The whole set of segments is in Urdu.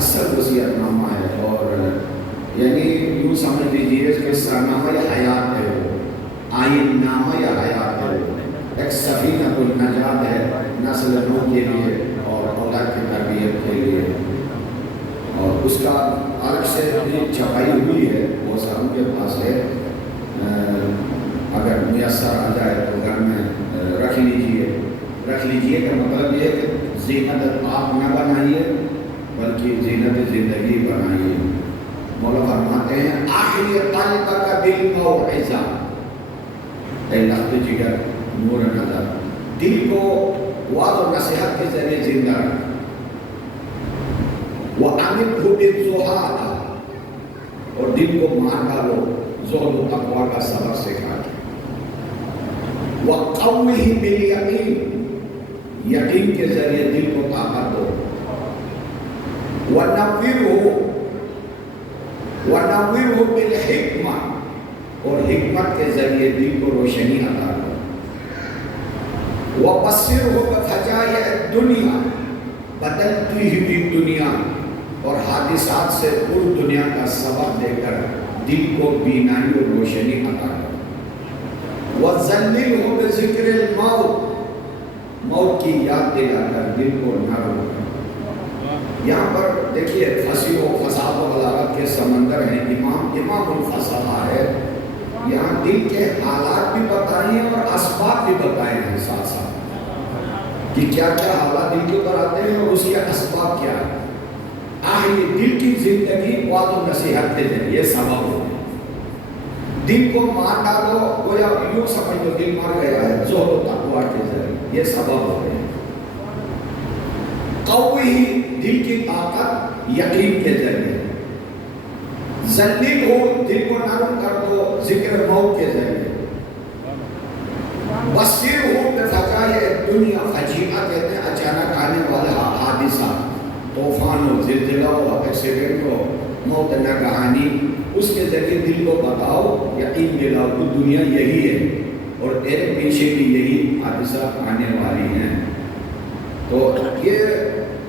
مفصل وصیت نامہ ہے، اور یعنی یوں سمجھ لیجیے کہ سرنامہ یا حیات ہے، وہ آئین نامہ یا حیات ہے، ایک سفینۃ النجات ہے نسل نو کے لیے اور اولاد کی تربیت کے لیے، اور اس کا الگ سے بھی چھپائی ہوئی ہے، وہ سب کے پاس ہے، اگر میسر آ جائے تو گھر میں رکھ لیجیے کا مطلب یہ ہے کہ زینت آپ نہ بنائیے بلکہ زینت زندگی بنائیے۔ مولا فرماتے ہیں آخری قلبک بالموعظہ، اے لخت جگر نور نظر، دل کو وعظ و نصیحت کے ذریعے زندہ رکھ، وَأَمِدْهُ بِالزُّهَادِ، اور دل کو مار ڈالو زہد و تقویٰ کا سبق سکھا کے، وَقَوِّهِ بِالْيَقِينِ، یقین کے ذریعے دل کو طاقت دو، وَنَوِّرْهُ بِالْحِکْمَةِ، اور حکمت کے ذریعے دل کو روشنی عطا کرو، وَبَصِّرْهُ بِفَجَائِعِ الدُّنْيَا، بدلتی ہوئی دنیا اور حادثات سے پر دنیا کا سبق دے کر دل کو بینائی اور روشنی عطا کرو، وَذَلِّلْهُ بِذِکْرِ الْمَوْتِ، موت کی یاد دلا کر دل کو نہ روکو۔ یہاں پر دیکھیے فصیح و فصاحت و بلاغت کے سمندر ہیں، امام الفصاحہ ہے، یہاں دل کے حالات بھی بتائیں اور اسباب بھی بتائے ہیں ساتھ ساتھ، کہ کیا کیا حالات دل کے اوپر آتے ہیں اور اس کے اسباب کیا ہے۔ آخری دل کی زندگی وعظ و نصیحت کے ذریعے سبب ہو، دل کو مار ڈالو، گویا یوں سمجھ لو دل مر گیا ہے، زہد و تقویٰ کے ذریعے یہ سبب ہو گئے۔ قوی دل کی طاقت یقین کے ذریعے، ذلیل ہو دل کو نرم کر دو ذکر موت کے ذریعے، بصیر ہو بفجائع الدنیا، فجیعہ کہتے ہیں اچانک آنے والا حادثہ، طوفان ہو، زلزلہ ہو، ایکسیڈنٹ ہو، موت ناگہانی، اس کے ذریعے دل کو بتاؤ، یقین دلاؤ کہ دنیا یہی ہے اور تیرے پیچھے بھی یہی حادثات آنے والی ہیں۔ تو یہ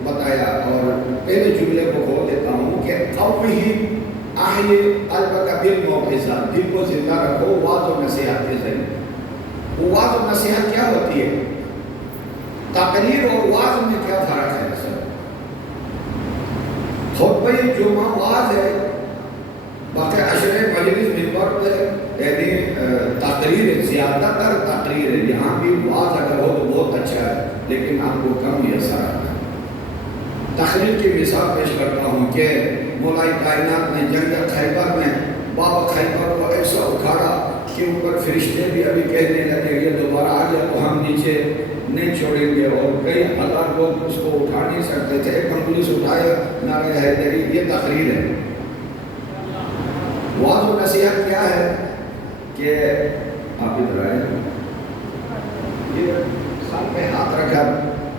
بتایا، اور پہلے جملے کو کھول دیتا ہوں کہ قوی احی قلبک بالموعظہ، دل کو زندہ رکھو وعظ و نصیحت کے ذریعے۔ وعظ و نصیحت کیا ہوتی ہے؟ تقریر اور وعظ میں کیا فرق ہے؟ خطبہ جمعہ وعظ ہے، باقی عشر مجلس منبر پہ یعنی تقریر ہے، زیادہ تر تقریر ہے، یہاں بھی وعظ اگر ہو تو بہت اچھا ہے لیکن آپ کو کم میسر آتا ہے۔ تقریر کی مثال پیش کرتا ہوں کہ مولا کائنات نے جنگ خیبر میں باب خیبر کو ایسا اکھاڑا کہ اوپر فرشتے بھی ابھی کہنے لگے یہ دوبارہ آ جائے تو ہم نیچے نہیں چھوڑیں گے، اور کئی ہزار لوگ اس کو اٹھا نہیں سکتے تھے، ایک پولیس اٹھائے نعرہ حیدری، یہ تقریر ہے۔ وعظ و نصیحت کیا ہے کہ آپ ادھر آئے، یہ سر پہ ہاتھ رکھا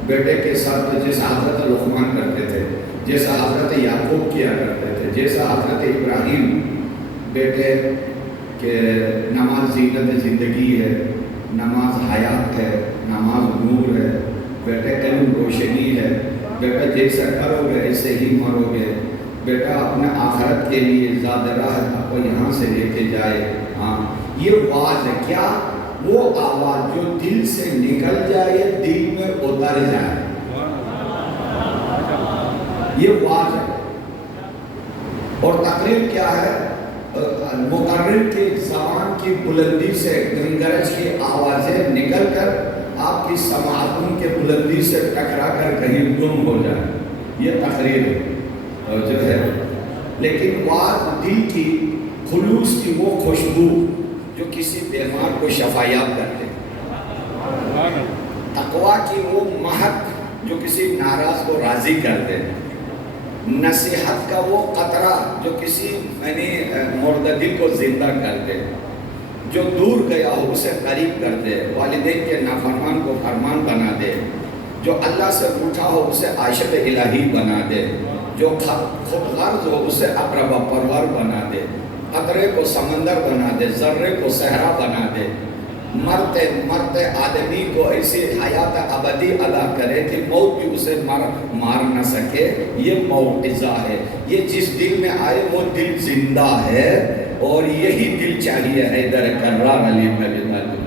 بیٹے کے ساتھ، جیسا حضرت لقمان کرتے تھے، جیسا حضرت یعقوب کیا کرتے تھے، جیسا حضرت ابراہیم بیٹے کہ نماز زینت زندگی ہے، نماز حیات ہے، نماز نور ہے، بیٹا علم روشنی ہے، بیٹا جیسا کرو گے ایسے ہی مرو گے، بیٹا اپنے آخرت کے لیے زیادہ راہ آپ کو یہاں سے لے کے جائے۔ ہاں یہ واز ہے، کیا وہ آواز جو دل سے نکل جائے دل میں اتر جائے، یہ واز ہے۔ اور تقریر کیا ہے؟ مقرر کی زبان کی بلندی سے گنگرج کی آوازیں نکل کر آپ کی سماعتوں کے بلندی سے ٹکرا کر کہیں گم ہو جائے، یہ تقریر جو ہے۔ لیکن واز دل کی خلوص کی وہ خوشبو جو کسی بیمار کو شفایاب کرتے، تقویٰ کی وہ مہک جو کسی ناراض کو راضی کرتے، نصیحت کا وہ قطرہ جو کسی مردہ دل کو زندہ کر دے، جو دور گیا ہو اسے قریب کر دے، والدین کے نافرمان کو فرمان بنا دے، جو اللہ سے پوچھا ہو اسے عاشق الہی بنا دے، جو خود غرض ہو اسے اقرب پرور بنا دے، قطرے کو سمندر بنا دے، ذرے کو صحرا بنا دے، مرتے مرتے آدمی کو ایسی حیات ابدی عطا کرے کہ موت بھی اسے مار نہ سکے، یہ معجزہ ہے۔ یہ جس دل میں آئے وہ دل زندہ ہے، اور یہی دل چاہیے حیدر کرار علی بن ابی طالب۔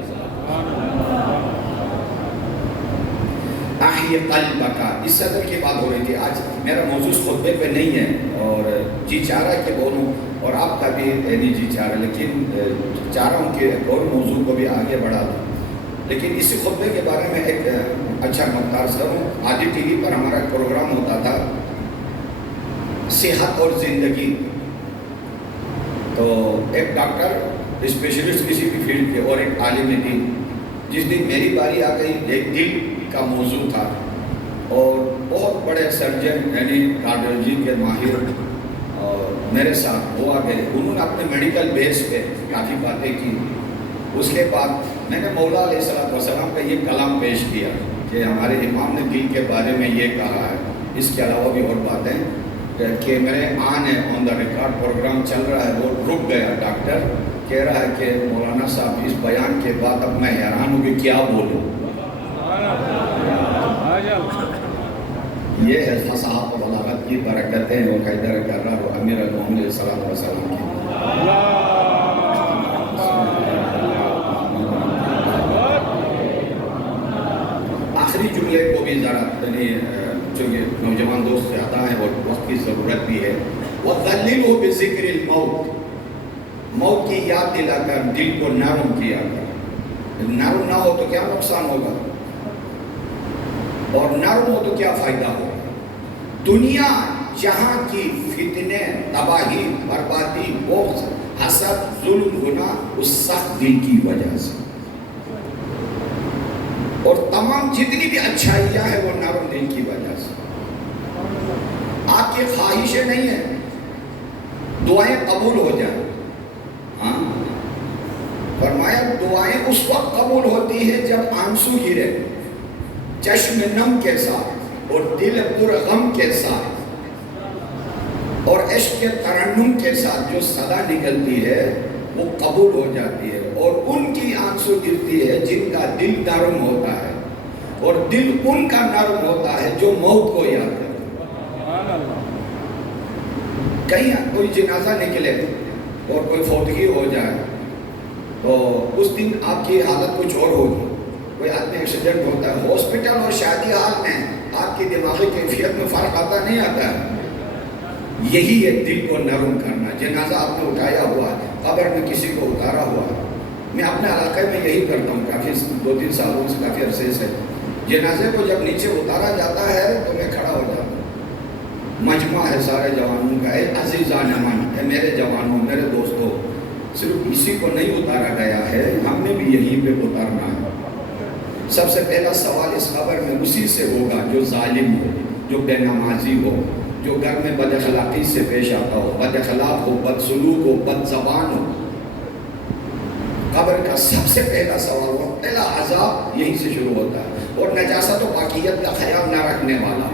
احی قلبک، اس صدر کی بات ہو رہی تھی۔ آج میرا موضوع خطبے پہ نہیں ہے، اور جی چاہ رہا ہے کہ بولوں، اور آپ کا بھی نہیں جی چاہ رہا، لیکن چاہ رہا ہوں کہ اور موضوع کو بھی آگے بڑھا دوں۔ لیکن اس خطبے کے بارے میں ایک اچھا مقدار کروں۔ آدھی ٹی وی پر ہمارا پروگرام ہوتا تھا صحت اور زندگی، تو ایک ڈاکٹر اسپیشلسٹ کسی بھی فیلڈ کے اور ایک عالم دین، جس دن میری باری آ گئی، ایک دل کا موضوع تھا، اور بہت بڑے سرجن یعنی کارڈیولوجی کے ماہر اور میرے ساتھ وہ آ گئے۔ انہوں نے اپنے میڈیکل بیس پہ کافی باتیں کی۔ اس کے بعد میں نے مولا علیہ السلام کا یہ کلام پیش کیا کہ ہمارے امام نے دل کے بارے میں یہ کہا ہے۔ اس کے علاوہ بھی اور باتیں کہ میرے آن دا ریکارڈ پروگرام چل رہا ہے، وہ رک گیا۔ ڈاکٹر کہہ رہا ہے کہ مولانا صاحب اس بیان کے بعد اب میں حیران ہوں کہ کیا بولوں۔ یہ ہے فصاحت و بلاغت کی برکتیں اور حیدر کرار و امیر المومنین علیہ السلام کی۔ آخری جملے کو بھی ذرا چونکہ نوجوان دوست سے آتا ہے اور وقت کی ضرورت بھی ہے۔ وَذَلِّلُهُ بِذِكْرِ الْمَوْتِ، موت کی یاد دلا کر دل کو نرم کیا کر۔ نرم نہ ہو تو کیا نقصان ہوگا، اور نرم ہو تو کیا فائدہ ہوگا۔ دنیا جہاں کی فتنے، تباہی، بربادی، بغض، حسد، ظلم، گناہ اس سخت دل کی وجہ سے، اور تمام جتنی بھی اچھائیاں ہیں وہ نرم دل کی وجہ سے۔ آپ کی خواہشیں نہیں ہیں دعائیں قبول ہو جائیں، ہاں فرمایا دعائیں اس وقت قبول ہوتی ہے جب آنسو گرے چشم نم کے ساتھ اور دل پر غم کے ساتھ اور عشق کے ترنم کے ساتھ جو صدا نکلتی ہے وہ قبول ہو جاتی ہے، اور ان کی آنسو گرتی ہے جن کا دل نرم ہوتا ہے، اور دل ان کا نرم ہوتا ہے جو موت کو یاد کرتا ہے۔ کہیں کوئی جنازہ نکلے اور کوئی فوتگی ہو جائے تو اس دن آپ کی حالت کچھ اور ہوگی۔ کوئی آدمی ایکسیڈنٹ ہوتا ہے، ہاسپٹل اور شادی حال میں آپ کی دماغی کیفیت میں فرق آتا نہیں آتا ہے۔ یہی ہے دل کو نرم کرنا۔ جنازہ آپ نے اٹھایا ہوا ہے، قبر میں کسی کو اتارا ہوا ہے۔ میں اپنے علاقے میں یہی کرتا ہوں، کافی 2-3 سالوں سے، کافی عرصے سے۔ جنازے کو جب نیچے اتارا جاتا ہے تو میں کھڑا ہو جاتا ہوں۔ مجمع ہے سارے جوانوں کا، اے عزیزان من، اے میرے جوانوں، میرے دوستوں، صرف اسی کو نہیں اتارا گیا ہے، ہم نے بھی یہیں پہ اتارنا ہے۔ سب سے پہلا سوال اس قبر میں اسی سے ہوگا جو ظالم ہو، جو بے نمازی ہو، جو گھر میں بد اخلاقی سے پیش آتا ہو، بد اخلاق ہو، بد سلوک ہو، بد زبان ہو۔ قبر کا سب سے پہلا سوال ہو، پہلا عذاب یہیں سے شروع ہوتا ہے۔ اور نجاست و پاکیت کا خیال نہ رکھنے والا،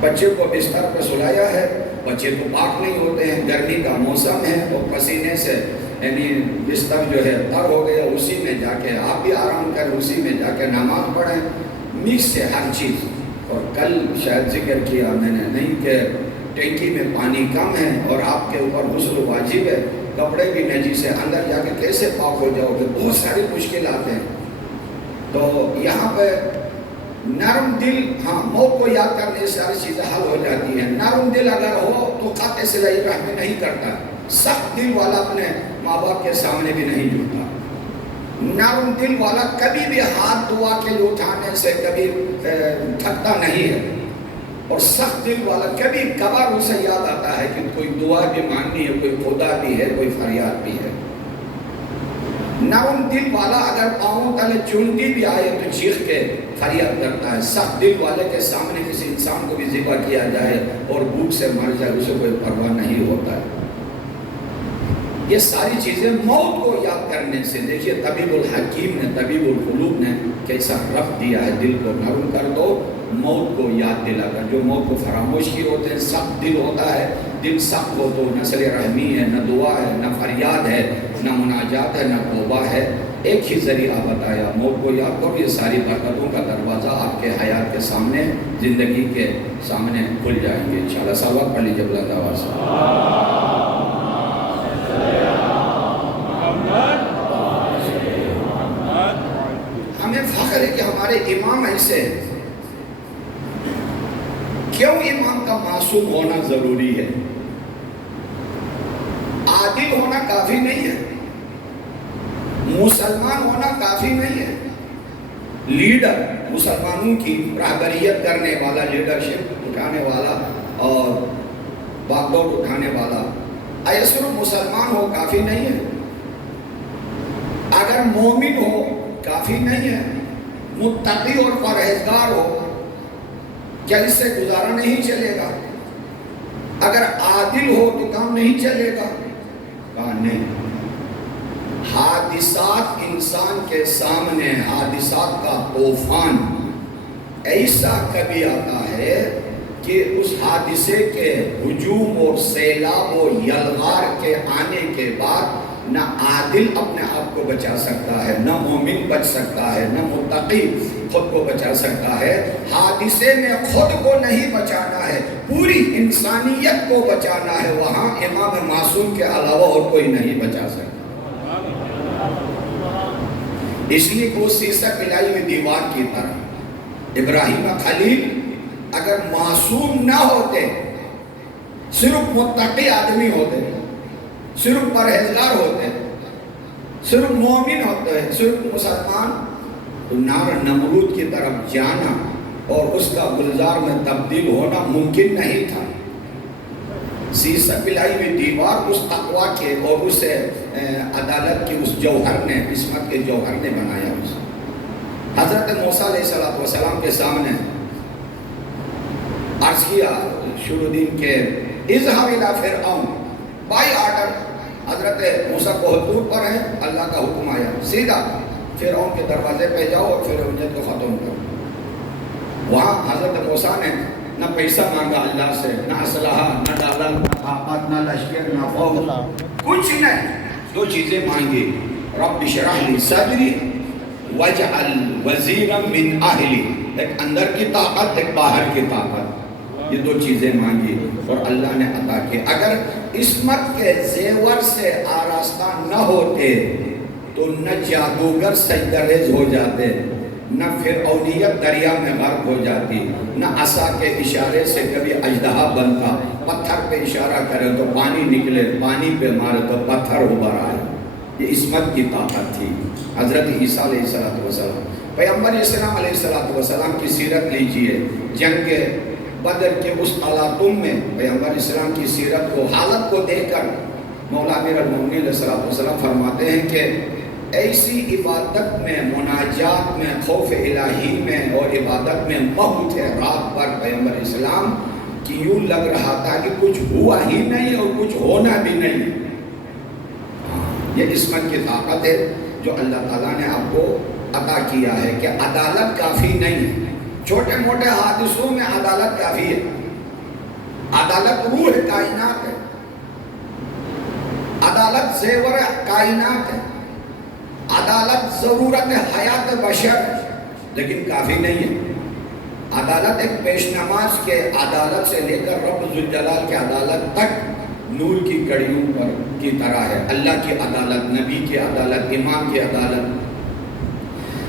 بچے کو بستر پر سلایا ہے، بچے تو پاک نہیں ہوتے ہیں، گرمی کا موسم ہے تو پسینے سے یعنی بستر جو ہے تر ہو گیا، اسی میں جا کے آپ بھی آرام کریں، اسی میں جا کے نماز پڑھیں، مکس سے ہر چیز۔ اور کل شاید ذکر کیا میں نے نہیں کہ ٹینکی میں پانی کم ہے اور آپ کے اوپر غسل واجب ہے، کپڑے بھی نجیس ہے، اندر جا کے کیسے پاک ہو جاؤ گے، بہت ساری مشکلات ہیں۔ تو یہاں پہ نرم دل، ہاں موت کو یاد کرنے سے ساری چیزیں حل ہو جاتی ہیں۔ نرم دل اگر ہو تو قطع صلہ رحمی نہیں کرتا، سخت دل والا اپنے ماں باپ کے سامنے بھی نہیں جھکتا۔ نرم دل والا کبھی بھی ہاتھ دعا کے لیے اٹھانے سے کبھی تھکتا نہیں ہے، اور سخت دل والا کبھی کبھار اسے یاد آتا ہے کہ کوئی دعا بھی مانگنی ہے، کوئی خدا بھی ہے، کوئی فریاد بھی ہے۔ نرم دل والا اگر پاؤں تلے چونٹی بھی آئے تو چیخ کے فریاد کرتا ہے۔ سخت دل والے کے سامنے کسی انسان کو بھی ذبح کیا جائے اور بھوک سے مر جائے اسے کوئی پرواہ نہیں ہوتا ہے۔ یہ ساری چیزیں موت کو یاد کرنے سے. دیکھیے طبیب الحکیم نے، طبیب القلوب نے کیسا رفت دیا ہے، دل کو نرم کر دو، موت کو یاد دلا کر. جو موت کو فراموش کیے ہوتے ہیں، سخت دل ہوتا ہے، دل سخت ہو تو نہ صلہ رحمی ہے، نہ دعا ہے، نہ فریاد ہے، نہ مناجات ہے، نہ توبہ ہے. ایک ہی ذریعہ بتایا، موت کو یاد کرو. یہ ساری برکتوں کا دروازہ آپ کے حیات کے سامنے، زندگی کے سامنے کھل جائیں گے انشاءاللہ. صلوات پڑھ لیجیے بلند آواز سے. ہمیں فخر ہے کہ ہمارے امام ایسے ہیں. کیوں امام کا معصوم ہونا ضروری ہے؟ عادل ہونا کافی نہیں ہے، مسلمان ہونا کافی نہیں ہے. لیڈر، مسلمانوں کی رہبریت کرنے والا، لیڈرشپ اٹھانے والا اور باغ دوڑ اٹھانے والا، ایسا صرف مسلمان ہو کافی نہیں ہے. اگر مومن ہو کافی نہیں ہے، متقی اور پرہیزگار ہو، کیا اس سے گزارا نہیں چلے گا؟ اگر عادل ہو تو کام نہیں چلے گا؟ کہا نہیں. حادثات انسان کے سامنے، حادثات کا طوفان ایسا کبھی آتا ہے کہ اس حادثے کے ہجوم اور سیلاب و یلغار کے آنے کے بعد نہ عادل اپنے آپ کو بچا سکتا ہے، نہ مومن بچ سکتا ہے، نہ متقی خود کو بچا سکتا ہے. حادثے میں خود کو نہیں بچانا ہے، پوری انسانیت کو بچانا ہے. وہاں امام معصوم کے علاوہ اور کوئی نہیں بچا سکتا. اس لیے وہ سیسہ پلائی ہوئی دیوار کی طرح ابراہیم خلیل اگر معصوم نہ ہوتے، صرف متقی آدمی ہوتے، صرف پرہیزگار ہوتے، صرف مومن ہوتے، صرف مسلمان، تو نار نمرود کی طرف جانا اور اس کا گلزار میں تبدیل ہونا ممکن نہیں تھا. سیسہ پلائی ہوئی دیوار اس تقوی کے اور اس عدالت کی اس جوہر نے، عصمت کے جوہر نے بنایا. اس حضرت موسیٰ علیہ السلام کے سامنے عرض کیا شروع دین کے اذهب الى فرعون، بائی آرڈر حضرت موسیٰ کوہ پر ہے، اللہ کا حکم آیا سیدھا فرعون کے دروازے پہ جاؤ اور فرعونیت کو ختم کرو. وہاں حضرت موسیٰ نے نہ پیسہ مانگا اللہ سے، نہ اسلحہ، نہ ڈالر، نہ طاقت، نہ لشکر، نہ فوج، کچھ نہیں. دو چیزیں مانگی، رب اشرح لی صدری واجعل وزیرا من اہلی. ایک اندر کی طاقت، ایک باہر کی طاقت، یہ دو چیزیں مانگی اور اللہ نے عطا کی. اگر عصمت کے زیور سے آراستہ نہ ہوتے تو نہ جادوگر سجدہ ریز ہو جاتے، نہ فرعونیت دریا میں غرق ہو جاتی، نہ عصا کے اشارے سے کبھی اژدہا بنتا. پتھر پہ اشارہ کرے تو پانی نکلے، پانی پہ مارے تو پتھر ابھر آئے. یہ عصمت کی طاقت تھی. حضرت عیسیٰ علیہ السلام، پیغمبر اسلام علیہ السلام کی سیرت لیجئے. جنگ بدر کے اس تلاطم میں پیغمبر اسلام کی سیرت کو، حالت کو دیکھ کر مولا امیر المومنین علیہ السلام فرماتے ہیں کہ ایسی عبادت میں، مناجات میں، خوف الہی میں اور عبادت میں بہت ہے رات پر پیغمبر اسلام کی یوں لگ رہا تھا کہ کچھ ہوا ہی نہیں اور کچھ ہونا بھی نہیں. یہ عصمت کی طاقت ہے جو اللہ تعالیٰ نے آپ کو عطا کیا ہے کہ عدالت کافی نہیں ہے. چھوٹے موٹے حادثوں میں عدالت کافی ہے. عدالت روح کائنات ہے، عدالت زیور کائنات ہے، عدالت ضرورت حیات بشر ہے، لیکن کافی نہیں ہے. عدالت ایک پیش نماز کے عدالت سے لے کر رب ذوالجلال کی عدالت تک نور کی کڑیوں پر کی طرح ہے. اللہ کی عدالت، نبی کی عدالت، امام کی عدالت،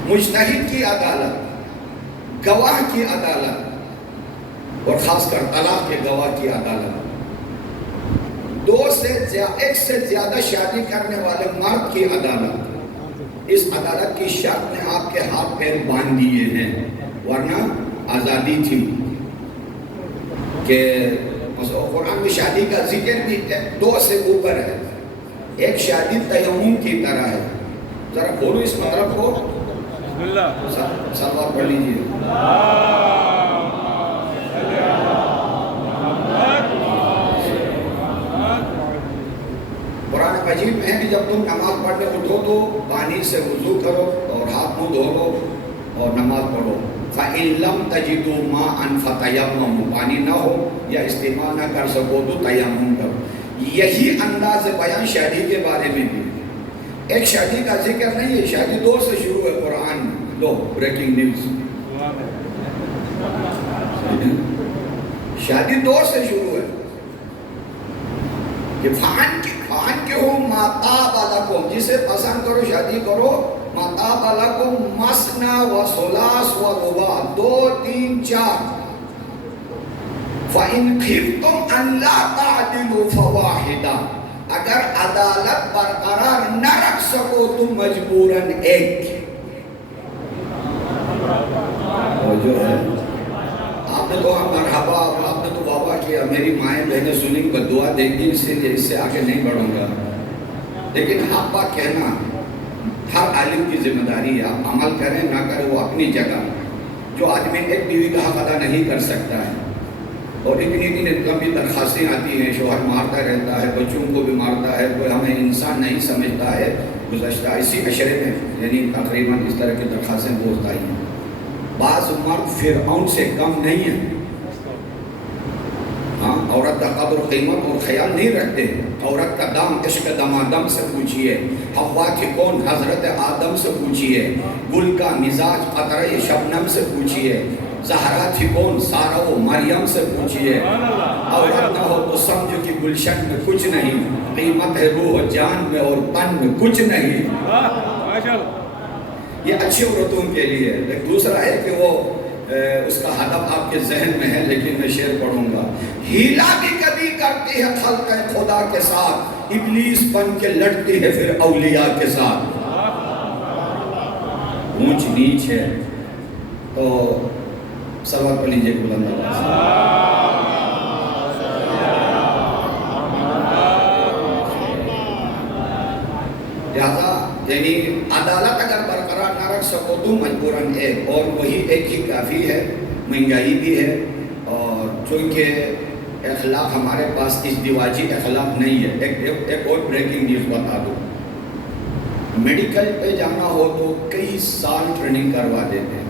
مجتہد کی عدالت، گواہ کی عدالت اور خاص کر طلاق کے گواہ کی عدالت. ایک سے زیادہ شادی کرنے والے مرد کی عدالت. اس عدالت کی شرط نے آپ کے ہاتھ پیر باندھ دیے ہیں، ورنہ آزادی تھی. کہ قرآن میں شادی کا ذکر بھی 2 سے اوپر ہے. ایک شادی تیمم کی طرح ہے. ذرا کھولو اس مطلب کو، صلوات پڑھ لیجیے. قرآن مجید کہ جب تم نماز پڑھنے اٹھو تو پانی سے وضو کرو اور ہاتھ منہ دھو لو اور نماز پڑھو. فَإِن لَمْ تَجِدُوا مَاءً فَتَيَمَّمُوا, پانی نہ ہو یا استعمال نہ کر سکو تو تیمم کرو. یہی انداز بیان شادی کے بارے میں بھی. ایک شادی کا ذکر نہیں ہے, شادی دور سے شروع ہے قرآن میں. لو بریکنگ نیوز, شادی دور سے شروع ہے کہ فان کے ہو ماتاب لکم, جسے پسند کرو شادی کرو. ماتاب لکم مثنی و ثلاث و رباع, 2 3 4. فَإِنْ خِفْتُمْ أَنْ لَا تَعْدِلُوا فَوَاحِدًا, اگر عدالت برقرار نہ رکھ سکو تم مجبوراً ایک. اور جو ہے آپ نے تو مرحبا, آپ نے تو بابا کیا, میری مائیں بہنیں سنیں بدعا دیں گی, اس سے آگے نہیں بڑھوں گا. لیکن حق بات کہنا ہر عالم کی ذمہ داری ہے. آپ عمل کریں نہ کریں وہ اپنی جگہ. جو آدمی ایک بیوی کا حق ادا نہیں کر سکتا ہے اور اتنی لمبی درخواستیں آتی ہیں, شوہر مارتا رہتا ہے, بچوں کو بھی مارتا ہے, کوئی ہمیں انسان نہیں سمجھتا ہے. گزشتہ اسی عشرے میں یعنی تقریباً اس طرح کی درخواستیں بہت آئی ہیں. بعض مرد فرعون سے کم نہیں ہیں. ہاں, عورت کا قدر و قیمت اور خیال نہیں رکھتے. عورت کا دم عشق دمادم سے پوچھئے, حوا کی کون حضرت آدم سے پوچھئے, گل کا مزاج قطرہ شبنم سے پوچھئے, زہرا تھی کون سارا و مریم سے پوچھئے. عورت نہ ہو تو سمجھو کہ گلشن میں کچھ نہیں, قیمت ہے روح و جان میں اور تن میں کچھ نہیں. یہ اچھی عورتوں کے لیے. ایک دوسرا ہے کہ وہ اس کا ہدف آپ کے ذہن میں ہے, لیکن میں شعر پڑھوں گا. ہیلا بھی کبھی کرتی ہے خلق خدا کے ساتھ, ابلیس بن کے لڑتی ہے پھر اولیاء کے ساتھ. اونچ نیچ ہے. تو سوال پڑھ لیجیے بلند آواز سے. لہذا یعنی عدالت اگر برقرار نہ رکھ سکو تو مجبوراً ایک, اور وہی ایک ہی کافی ہے. مہنگائی بھی ہے, اور چونکہ اخلاق ہمارے پاس ازدواجی اخلاق نہیں ہے. ایک اور بریکنگ نیوز بتا دوں. میڈیکل پہ جانا ہو تو کئی سال ٹریننگ کروا دیتے ہیں.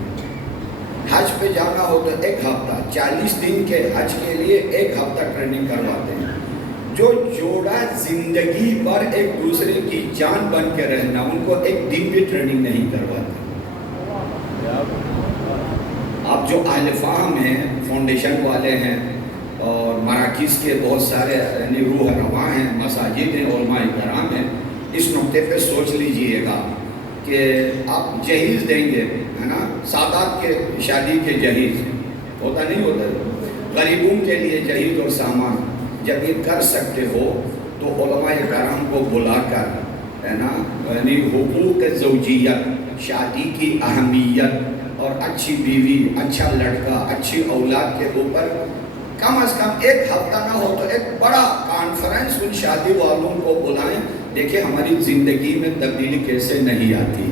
حج پہ جانا ہو تو 1 ہفتہ, 40 دن کے حج کے لیے 1 ہفتہ ٹریننگ کرواتے ہیں. جو جوڑا زندگی پر ایک دوسرے کی جان بن کے رہنا, ان کو 1 دن بھی ٹریننگ نہیں کرواتے. آپ جو اہل فہم ہیں, فاؤنڈیشن والے ہیں, اور مراکز کے بہت سارے یعنی روح رواں ہیں, مساجد ہیں, علماء کرام ہیں, اس نقطے پہ سوچ لیجئے گا کہ آپ جہیز دیں گے, ہے نا, سادات کے شادی کے جہیز ہوتا نہیں ہوتا, غریبوں کے لیے جہیز اور سامان. جب یہ کر سکتے ہو تو علماء کرام کو بلا کر, ہے نا, یعنی حقوق زوجیت, شادی کی اہمیت اور اچھی بیوی, اچھا لڑکا, اچھی اولاد کے اوپر کم از کم 1 ہفتہ نہ ہو تو ایک بڑا کانفرنس ان شادی والوں کو بلائیں. دیکھیں ہماری زندگی میں تبدیلی کیسے نہیں آتی.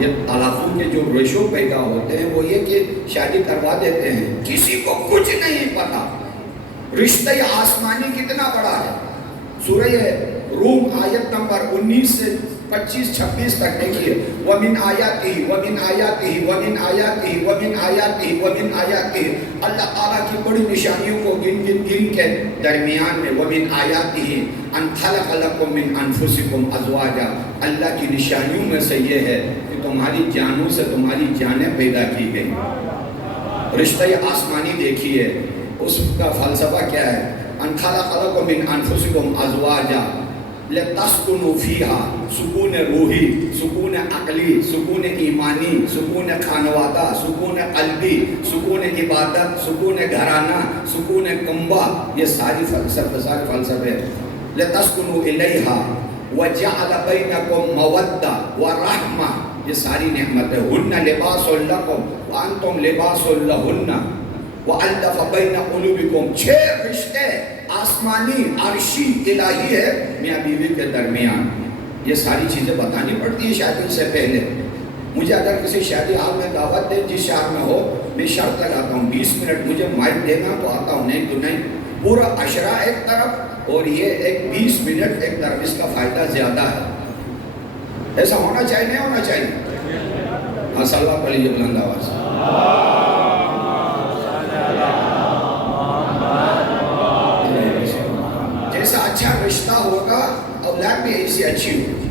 یہ طلاقوں کے جو ریشو پیدا ہوتے ہیں وہ یہ کہ شادی کروا دیتے ہیں, کسی کو کچھ نہیں پتا رشتہ آسمانی کتنا بڑا ہے. سورہ روم آیت نمبر 19 سے 25-26 تک دیکھیے. وَمِنْ آیَاتِهِ وَمِنْ آیَاتِهِ وَمِنْ آیَاتِهِ وَمِنْ آیَاتِهِ وَمِنْ آیَاتِهِ, اللہ تعالیٰ کی بڑی نشانیوں کو گن کے درمیان میں وَمِنْ آیَاتِهِ أَنْ خَلَقَ لَكُم مِّنْ أَنفُسِكُمْ أَزْوَاجًا, اللہ کی نشانیوں میں سے یہ ہے کہ تمہاری جانوں سے تمہاری جانیں پیدا کی گئی. رشتہ آسمانی دیکھیے, اس کا فلسفہ کیا ہے. أَنْ خَلَقَ لَكُم مِّنْ أَنفُسِكُمْ أَزْوَاجًا لِتَسْكُنُوا فِيهَا, سکون روحی, سکون عقلی, سکون ایمانی, سکون خانوادہ, سکون قلبی, سکون عبادت, سکون گھرانہ, سکون کنبہ, یہ سارے فلسفے. لِتَسْكُنُوا إِلَيْهَا وَجَعَلَ بَيْنَكُمْ مَوَدَّةً وَرَحْمَةً, یہ ساری نعمتیں. هُنَّ لِبَاسٌ لَكُمْ وَأَنْتُمْ لِبَاسٌ لَهُنَّ وَأَلَّفَ بَيْنَ قُلُوبِكُمْ. 6 رشتے آسمانی, عرشی, الہی ہے میاں بیوی کے درمیان. یہ ساری چیزیں بتانی پڑتی ہیں شادی سے پہلے. مجھے اگر کسی شادی حال میں دعوت دے جس شہر میں ہو، میں شرط لگاتا ہوں 20 منٹ مجھے مائک دینا تو آتا ہوں، نہیں تو نہیں. پورا عشرہ ایک طرف اور یہ ایک 20 منٹ ایک طرف، اس کا فائدہ زیادہ ہے. ایسا ہونا چاہیے نہیں ہونا چاہیے؟ ہاں صلی اللہ علیہ بلند آواز. جیسا اچھا رشتہ ہوگا اولاد بھی ایسی اچھی ہوگی،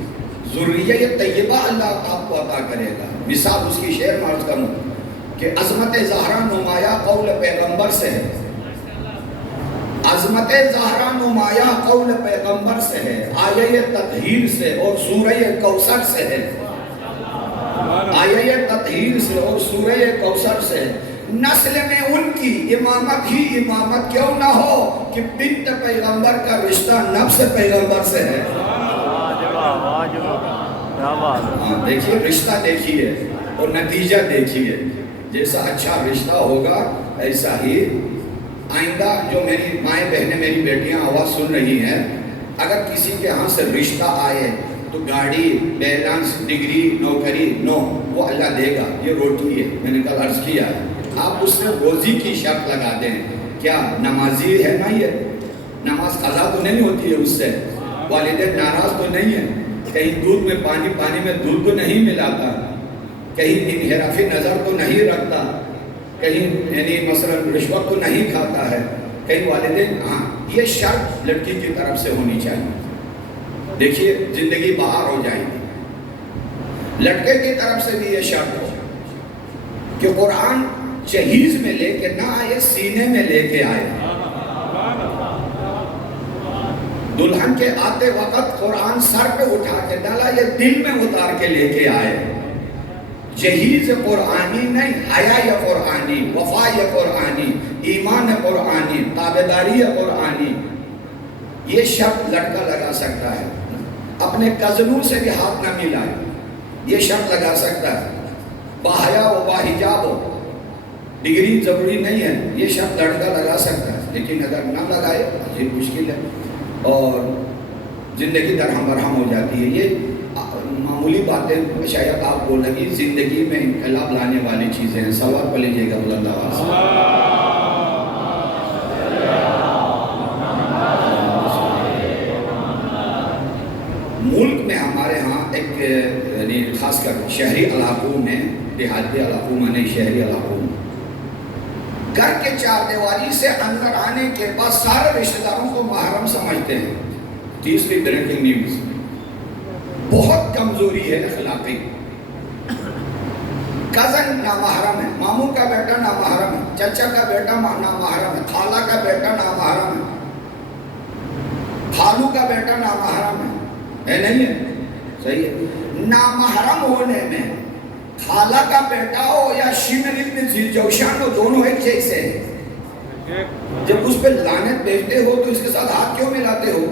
ذریہ طیبہ اللہ آپ کو عطا کرے گا. مثال اس کی شعر میں عرض کروں کہ عظمت زہرا نمایاں قول پیغمبر سے ہے، عظمت زہرا نمایاں قول پیغمبر سے ہے، آیہ تطہیر سے اور سورہ کوثر سے ہے، آیہ تطہیر سے اور سورہ کوثر سے ہے. نسل میں ان کی امامت ہی امامت کیوں نہ ہو کہ بنت پیغمبر کا رشتہ نفس پیغمبر سے ہے. دیکھیے رشتہ دیکھیے اور نتیجہ دیکھیے. جیسا اچھا رشتہ ہوگا ایسا ہی آئندہ جو میری مائیں بہنیں میری بیٹیاں آواز سن رہی ہیں، اگر کسی کے ہاں سے رشتہ آئے تو گاڑی، بیلنس، ڈگری، نوکری نو، وہ اللہ دے گا. یہ روٹی ہے، میں نے کل عرض کیا ہے. آپ اس میں روزی کی شرط لگا دیں. کیا نمازی ہے نا؟ یہ نماز قضا تو نہیں ہوتی ہے اس سے، والدین ناراض تو نہیں ہے، کہیں دودھ میں پانی، پانی میں دودھ تو نہیں ملاتا، کہیں انحرافی نظر تو نہیں رکھتا، کہیں یعنی مثلا رشوت تو نہیں کھاتا ہے، کہیں والدین. ہاں یہ شرط لڑکی کی طرف سے ہونی چاہیے. دیکھیے زندگی بہار ہو جائے گی. لڑکے کی طرف سے بھی یہ شرط ہو کہ قرآن جہیز میں لے کے نہ آئے، سینے میں لے کے آئے. دلہن کے آتے وقت قرآن سر پہ اٹھا کے ڈالا، یہ دل میں اتار کے لے کے آئے. جہیز قرآنی نہیں، حیا قرآنی، وفا قرآنی، ایمان قرآنی، تابعداری قرآنی. یہ شرط لڑکا لگا سکتا ہے. اپنے کزنوں سے بھی ہاتھ نہ ملائے، یہ شرط لگا سکتا ہے. باحیا و باحجاب ہو، ڈگری ضروری نہیں ہے، یہ شرط لڑکا لگا سکتا ہے. لیکن اگر نہ لگائے یہ مشکل ہے اور زندگی درہم برہم ہو جاتی ہے. یہ معمولی باتیں شاید آپ کو لگی، زندگی میں انقلاب لانے والی چیزیں ہیں. سوال پڑھ لیجیے گا بلند آواز سے. ملک میں ہمارے ہاں ایک یعنی خاص کر شہری علاقوں میں، دیہاتی علاقوں میں نہیں، شہری علاقوں میں گھر کے چار دیواری سے اندر آنے کے بعد سارے رشتہ داروں کو محرم سمجھتے ہیں. تیسری بریکنگ نیوز، بہت کمزوری ہے اخلاقی. کزن نامحرم ہے، ماموں کا بیٹا نامحرم ہے، چچا کا بیٹا نامحرم ہے، خالہ کا بیٹا نامحرم ہے، خالو کا بیٹا نامحرم ہے نہیں ہے؟ صحیح ہے. نامحرم ہونے میں خالہ کا بیٹا ہو یا شیمن ابن ذیلجوشان ہو، دونوں ایک جیسے ہیں. جب اس پہ لعنت بھیجتے ہو تو اس کے ساتھ ہاتھ کیوں ملاتے ہو؟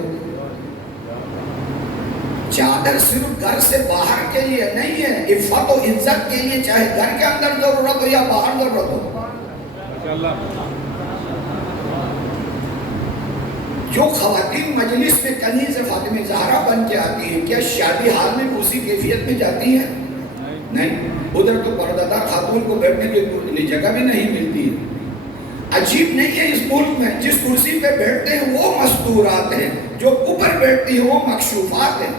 چادر صرف گھر سے باہر کے لیے نہیں ہے، عفت و عزت کے لیے، چاہے گھر کے اندر ضرورت ہو یا باہر ضرورت ہو. جو خواتین مجلس میں کنیز فاطمہ زہرا بن کے آتی ہیں، کیا شادی حال میں اسی کیفیت میں جاتی ہیں؟ نہیں. ادھر تو پردہ خاتون کو بیٹھنے کی جگہ بھی نہیں ملتی ہے. عجیب نہیں ہے اس ملک میں جس کرسی پہ بیٹھتے ہیں وہ مستورات ہیں، جو اوپر بیٹھتی ہیں وہ مکشوفات ہیں.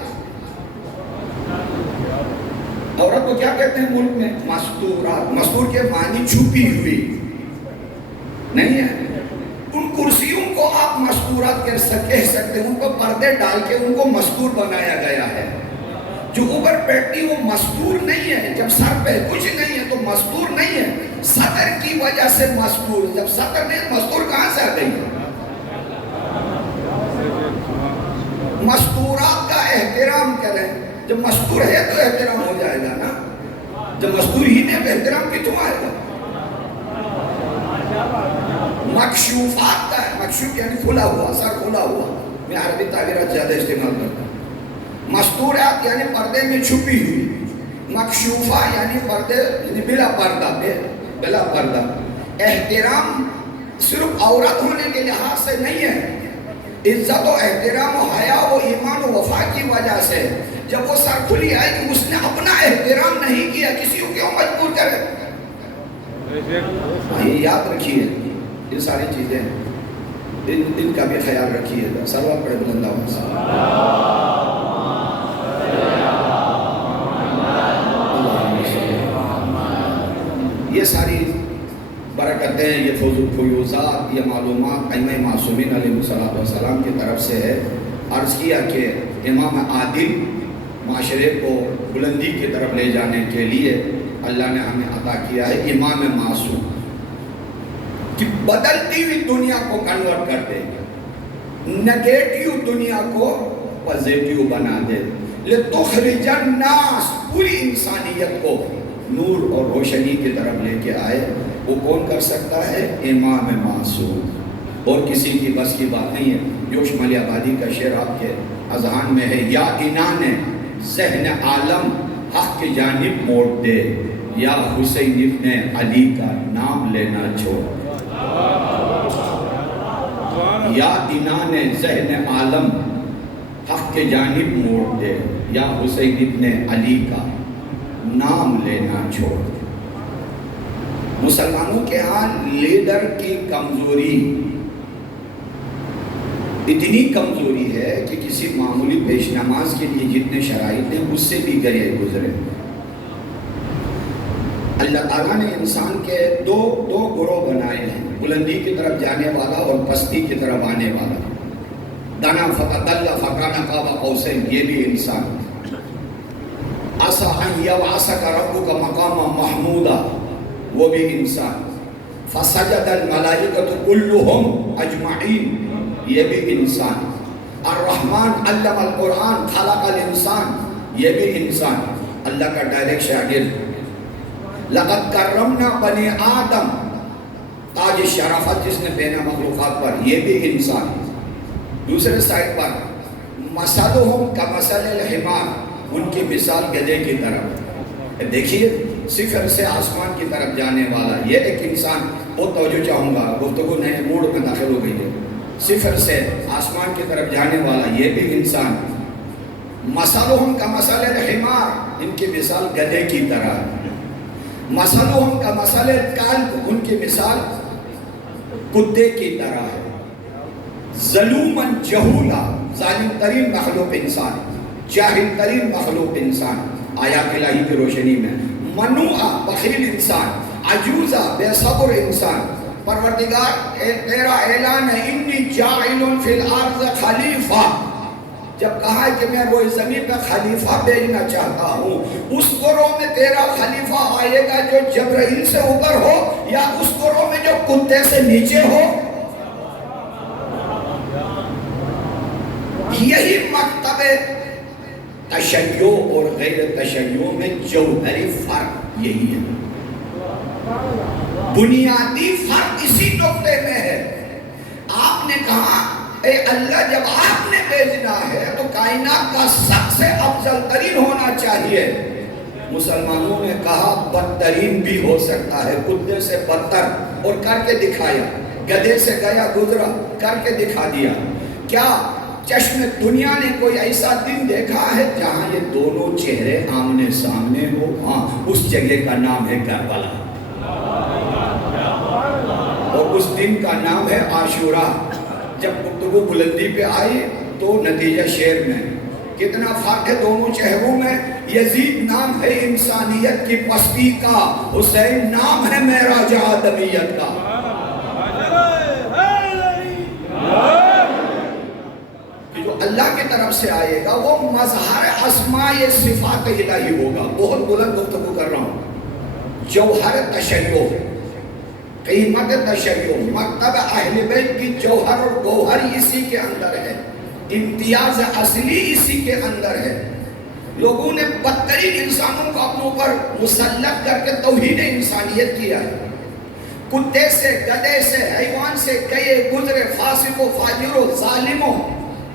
عورت کو کیا کہتے ہیں ملک میں؟ مستورات. مستور کے معنی چھپی ہوئی نہیں ہے. ان کرسیوں کو آپ مستورات کہہ سکتے ہیں، ان کو پردے ڈال کے ان کو مستور بنایا گیا ہے. جو اوپر بیٹھتی وہ مستور نہیں ہے. جب سر پہ کچھ نہیں ہے تو مستور نہیں ہے. صدر کی وجہ سے مستور، جب صدر نہیں مستور کہاں سے آ گئی؟ مستورات کا احترام کریں. جب مستور ہے تو احترام ہو جائے گا نا. جب مستور ہی نہیں تو احترام کتوں آئے گا؟ مکشوفات کا ہے. مکشوف یعنی کھلا ہوا، سر کھلا ہوا. میں عربی تعبیرات زیادہ استعمال کرتا ہوں. مستورات یعنی پردے میں چھپی ہوئی. مکشوفہ یعنی پردے یعنی بلا پردہ، بلا پردہ. احترام صرف عورت ہونے کے لحاظ سے نہیں ہے، عزت و احترام و حیا و ایمان و وفا کی وجہ سے. جب وہ سر کھلی آئے کہ اس نے اپنا احترام نہیں کیا، کسی کو کیوں مجبور کرے؟ یہ یاد رکھیے، یہ ساری چیزیں ان کا بھی خیال رکھیے گا. سلوات پڑھے بلند آواز سے. یہ ساری برکتیں، یہ فیوضات، یہ معلومات ائمہ معصومین علیہ السلام کی طرف سے ہے. عرض کیا کہ امام عادل معاشرے کو بلندی کی طرف لے جانے کے لیے اللہ نے ہمیں عطا کیا ہے امام معصوم، کہ بدلتی ہوئی دنیا کو کنورٹ کر دے، نگیٹیو دنیا کو پازیٹیو بنا دے. لِتُخْرِجَ النَّاسَ، پوری انسانیت کو نور اور روشنی کی طرف لے کے آئے. وہ کون کر سکتا ہے؟ امام معصوم. اور کسی کی بس کی بات نہیں ہے. جوش مالی آبادی کا شعر آپ کے اذہان میں ہے: یا انان ذہن عالم حق کی جانب موڑ دے، یا حسین ابن علی کا نام لینا چھوڑ. یا انان ذہن عالم حق کی جانب موڑ دے، یا حسین ابن علی کا نام لینا چھوڑ. مسلمانوں کے ہاں لیڈر کی کمزوری اتنی کمزوری ہے کہ کسی معمولی پیش نماز کے لیے جتنے شرائط ہیں اس سے بھی گئے گزرے. اللہ تعالیٰ نے انسان کے دو گروہ بنائے ہیں، بلندی کی طرف جانے والا اور پستی کی طرف آنے والا. دنا فتدل فکان قاب قوسین، یہ بھی انسان. عسى ان يبعثك ربك مقاما محمودا، وہ بھی انسان. فسجد الملائکۃ کلهم اجمعین، یہ بھی انسان. الرحمن علم القرآن خلق الانسان، یہ بھی انسان. اللہ کا ڈائریکٹ شاگرد. لقد کرمنا بنی آدم، تاج شرافت جس نے پہنا مخلوقات پر، یہ بھی انسان. دوسرے سائڈ پر مثلهم کمثل الحمار، ان کی مثال گدھے کی طرف. دیکھیے صفر سے آسمان کی طرف جانے والا یہ ایک انسان. بہت توجہ چاہوں گا، گفتگو نئے موڈ میں داخل ہو گئی ہے. صفر سے آسمان کی طرف جانے والا یہ بھی انسان. مثلهم کمثل الحمار، ان کی مثال گدھے کی طرح. مثلهم کمثل الکلب، ان کی مثال کتے کی طرح ہے. ظلوما جہولا، ظالم ترین مخلوق انسان، جاہل ترین مخلوق انسان آیات الہی کی روشنی میں. منوعا، بخیل انسان. عجوزا، بے صبر انسان. پروردگار تیرا اعلان ہے انی جاعل فی الارض خلیفہ، جب کہا ہے کہ میں وہ زمین میں خلیفہ بھیجنا چاہتا ہوں، اس گروہ میں تیرا خلیفہ آئے گا جو جبرائیل سے اوپر ہو، یا اس گروہ میں جو کتے سے نیچے ہو؟ یہی مکتب تشیع اور غیر تشیع میں جوہری فرق یہی ہے. بنیادی فرق اسی نقطے میں ہے. آپ نے کہا اے اللہ جب آپ نے بھیجنا ہے تو کائنات کا سب سے افضل ترین ہونا چاہیے. مسلمانوں نے کہا بدترین بھی ہو سکتا ہے، کتے سے بدتر، اور کر کے دکھایا. گدھے سے گیا گزرا، کر کے دکھا دیا. کیا چشم دنیا نے کوئی ایسا دن دیکھا ہے جہاں یہ دونوں چہرے آمنے سامنے ہو؟ ہاں، اس جگہ کا نام ہے کربلا، اور اس دن کا نام ہے عاشورہ. جب گفتگو بلندی پہ آئی تو نتیجہ شعر میں کتنا فرق ہے دونوں چہروں میں. یزید نام ہے انسانیت کی پستی کا، حسین نام ہے معراج آدمیت کا. کہ جو اللہ کی طرف سے آئے گا وہ مظہر اسماء صفات الہی ہوگا. بہت بلند گفتگو کر رہا ہوں. جوہر تشیع، قیمت تشیع، مکتب اہل بیت کی جوہر اور گوہر اسی کے اندر ہے، امتیاز اصلی اسی کے اندر ہے. لوگوں نے بدترین انسانوں کو اپنے اوپر مسلط کر کے توہین انسانیت کیا ہے. کتے سے، گدھے سے، حیوان سے گئے گزرے، فاسق و فاجر و ظالموں،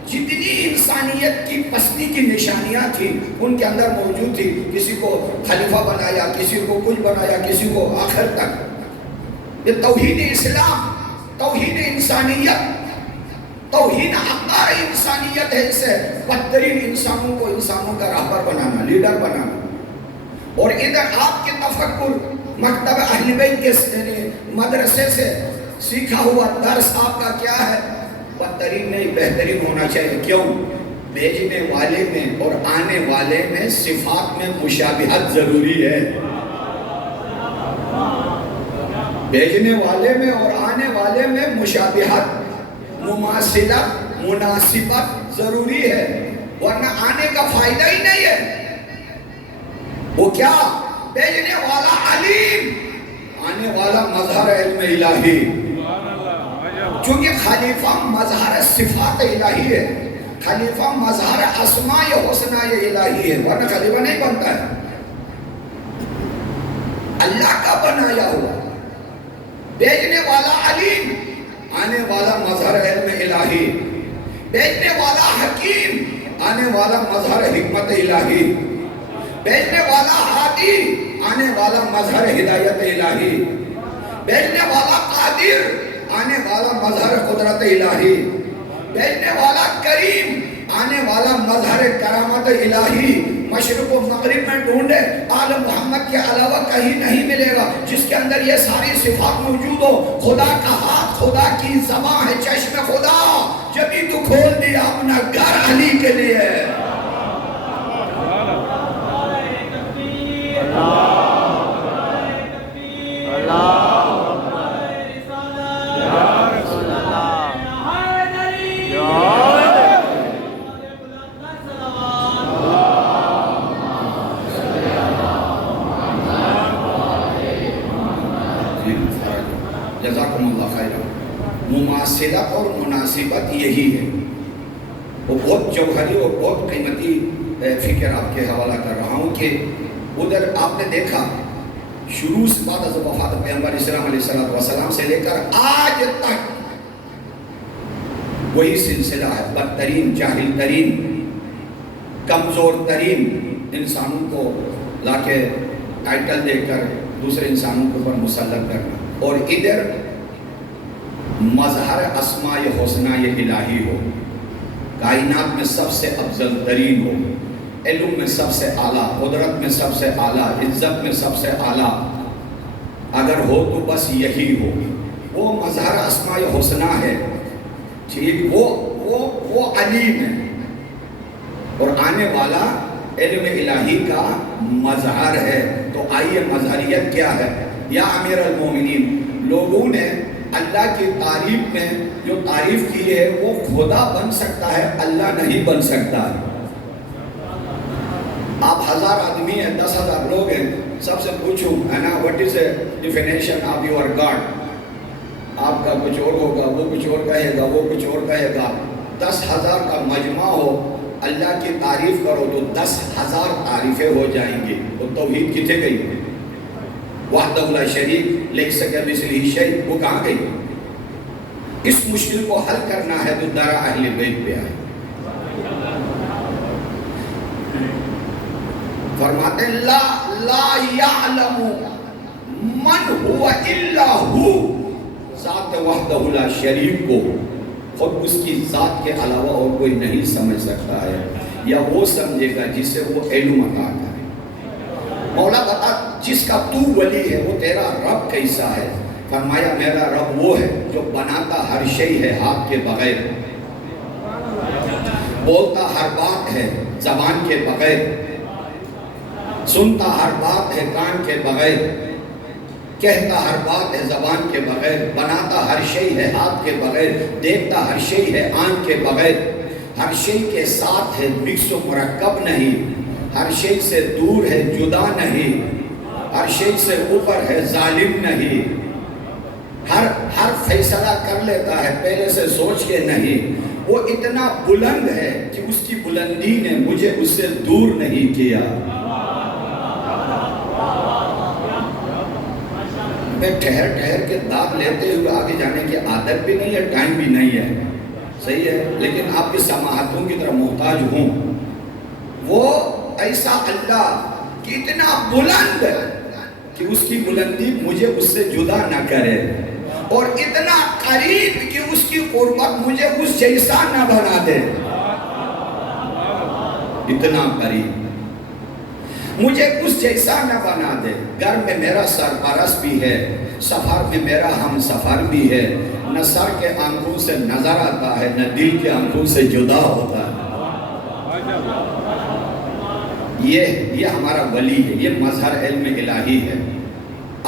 جتنی انسانیت کی پستی کی نشانیاں تھیں ان کے اندر موجود تھی. کسی کو خلیفہ بنایا، کسی کو کچھ بنایا، کسی کو آخر تک. یہ توحید اسلام، توحید انسانیت. توہین حقدار انسانیت ہے اسے بدترین انسانوں کو انسانوں کا راہبر بنانا، لیڈر بنانا. اور ادھر آپ کے تفکر مکتب اہل بیت کے مدرسے سے سیکھا ہوا درس آپ کا کیا ہے؟ بدترین نہیں، بہترین ہونا چاہیے. کیوں؟ بھیجنے والے میں اور آنے والے میں صفات میں مشابہت ضروری ہے. بھیجنے والے میں اور آنے والے میں مشابہت، مماثلت، مناسبت ضروری ہے، ورنہ آنے کا فائدہ ہی نہیں ہے. وہ کیا؟ بھیجنے والا علیم، آنے والا مظہر علم الہی. چونکہ خلیفہ مظہر صفات الہی ہے، خلیفہ مظہر اسماء حسنہ الہی ہے، ورنہ خلیفہ نہیں بنتا ہے. اللہ کا بنایا ہوا. بھیجنے والا علیم، آنے والا مظہر علم الہی. بھیجنے والا حکیم، آنے والا مظہر حکمت الہی. بھیجنے والا ہادی، آنے والا مظہر ہدایت الہی. بھیجنے والا قادر، آنے والا مظہر قدرت الہی. بھیجنے والا کریم، آنے والا مظہر کرامت الہی. مشرق و مغرب میں ڈھونڈے، آل محمد کے علاوہ کہیں نہیں ملے گا جس کے اندر یہ ساری صفات موجود ہو. خدا کا ہاتھ، خدا کی زبان ہے، چشم خدا. جبھی تو کھول دیا اپنا گھر علی کے لیے. جزاکم اللہ خیر. مماثلت اور مناسبت یہی ہے. وہ بہت جوہری اور بہت قیمتی فکر آپ کے حوالہ کر رہا ہوں کہ ادھر آپ نے دیکھا شروع سے بعد از وفات پیغمبر اسلام علیہ السلام سے لے کر آج تک وہی سلسلہ ہے. بدترین، جاہل ترین، کمزور ترین انسانوں کو لا کے ٹائٹل دے کر دوسرے انسانوں کے اوپر مسلط کرنا. اور ادھر مظہر اسماء حسنہ الہی ہو، کائنات میں سب سے افضل ترین ہو، علم میں سب سے اعلیٰ، قدرت میں سب سے اعلیٰ، عزت میں سب سے اعلیٰ اگر ہو تو بس یہی ہو. وہ مظہر اسماء حسنہ ہے. ٹھیک، وہ علیم ہے اور آنے والا علم الہی کا مظہر ہے. تو آئیے مظہریت کیا ہے؟ یا امیر المومنین، لوگوں نے اللہ کی تعریف میں جو تعریف کی ہے وہ خدا بن سکتا ہے، اللہ نہیں بن سکتا. آپ 1000 آدمی ہیں، 10,000 لوگ ہیں، سب سے پوچھوں ہے نا what is the definition of your God؟ آپ کا کچھ اور ہوگا، وہ کچھ اور کہے گا، وہ کچھ اور کہے گا. 10,000 کا مجمع ہو، اللہ کی تعریف کرو تو 10,000 تعریفیں ہو جائیں گی. تو توحید کتنے گئی؟ وحدہ لا شریک، لیس کمثلہ شیء، وہ کہاں گئی؟ اس مشکل کو حل کرنا ہے تو درا اہل بیت پہ آئے. فرماتے ہیں لا یعلم من ہوا الا ہو. ذات وحدہ لا شریک کو خود اس کی ذات کے علاوہ اور کوئی نہیں سمجھ سکتا ہے، یا وہ سمجھے گا جسے وہ علم عطا کرے. مولا بتا جس کا تو ولی ہے وہ تیرا رب کیسا ہے؟ فرمایا میرا رب وہ ہے جو بناتا ہر شئی ہے ہاتھ کے بغیر، بولتا ہر بات ہے زبان کے بغیر، سنتا ہر بات ہے کان کے بغیر، کہتا ہر بات ہے زبان کے بغیر، بناتا ہر شئی ہے ہاتھ کے بغیر، دیکھتا ہر شئی ہے آنکھ کے بغیر، ہر شئی کے ساتھ ہے مکس و مرکب نہیں، ہر شئی سے دور ہے جدا نہیں، ہر شئی سے اوپر ہے ظالم نہیں، ہر فیصلہ کر لیتا ہے پہلے سے سوچ کے نہیں. وہ اتنا بلند ہے کہ اس کی بلندی نے مجھے اس سے دور نہیں کیا. میں ٹھہر کے داغ لیتے ہوئے آگے جانے کی عادت بھی نہیں ہے، ٹائم بھی نہیں ہے، صحیح ہے، لیکن آپ کی سماحتوں کی طرح محتاج ہوں. وہ ایسا اللہ کہ اتنا بلند کہ اس کی بلندی مجھے اس سے جدا نہ کرے، اور اتنا قریب کہ اس کی کی قربت مجھے اس جیسا نہ بنا دے، اتنا قریب مجھے اس جیسا نہ بنا دے۔ گھر میں میرا سرپرست بھی ہے، سفر میں میرا ہم سفر بھی ہے، نہ سر کے آنکھوں سے نظر آتا ہے، نہ دل کے آنکھوں سے جدا ہوتا ہے۔ یہ ہمارا ولی ہے، یہ مظہر علم الہی ہے۔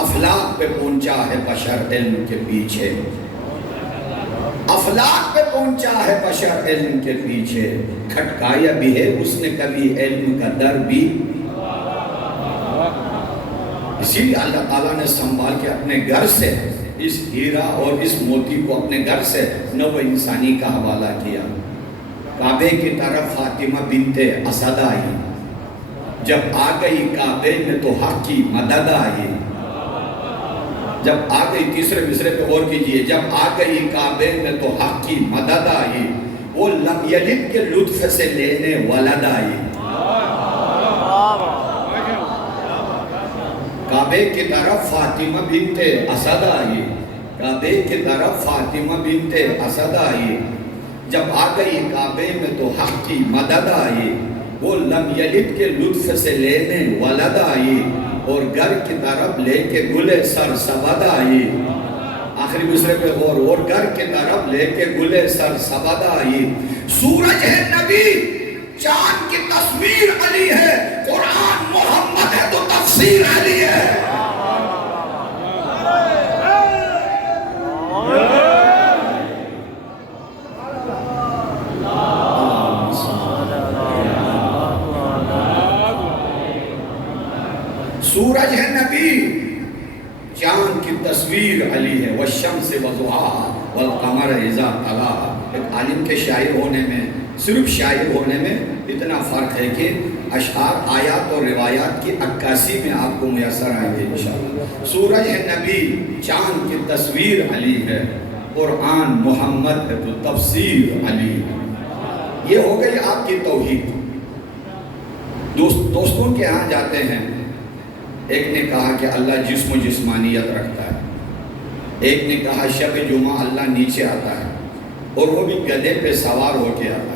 افلاک پہ پہنچا ہے بشر علم کے پیچھے، افلاک پہ پہنچا ہے بشر علم کے پیچھے، کھٹکایا بھی ہے اس نے کبھی علم کا در بھی۔ اسی لیے اللہ تعالیٰ نے سنبھال کے اپنے گھر سے اس ہیرا اور اس موتی کو اپنے گھر سے نو انسانی کا حوالہ کیا۔ کعبے کی طرف فاطمہ بنت اسد آئی، جب آ گئی کعبے میں تو حق کی مدد آئی۔ جب آ گئی، تیسرے مصرے پہ غور کیجئے، جب آ گئی کعبے میں تو حق کی مدد آئی، وہ لم یلد کے لطف سے لینے ولد آئی۔ کعبے کی طرف فاطمہ بنت اسد آئی، کعبے کی طرف فاطمہ بنت اسد آئی، جب آ گئی کعبے میں تو حق کی مدد آئی، وہ لم یلد کے لطف سے لینے ولد آئی، اور گھر کی طرف لے کے گلے سر سبد آئی۔ آخری مصرے پہ غور، اور گھر کی طرف لے کے گلے سر سبد آئی۔ سورج ہے نبی، چاند کی تصویر علی ہے، قرآن محمد ہے تو تفسیر علی ہے۔ سورج ہے نبی، چاند کی تصویر علی ہے، والشمس وضحاها والقمر اذا طلاها۔ ایک عالم کے شاعر ہونے میں، صرف شاعر ہونے میں اتنا فرق ہے کہ اشعار، آیات اور روایات کی عکاسی میں آپ کو میسر آئیں گے انشاءاللہ۔ سورج ہے نبی، چاند کی تصویر علی ہے، قرآن محمد ہے تو تفسیر علی ہے۔ یہ ہو گئی آپ کی توحید۔ دوستوں کے ہاں جاتے ہیں، ایک نے کہا کہ اللہ جسم و جسمانیت رکھتا ہے، ایک نے کہا شب جمعہ اللہ نیچے آتا ہے اور وہ بھی گدھے پہ سوار ہو کے آتا ہے۔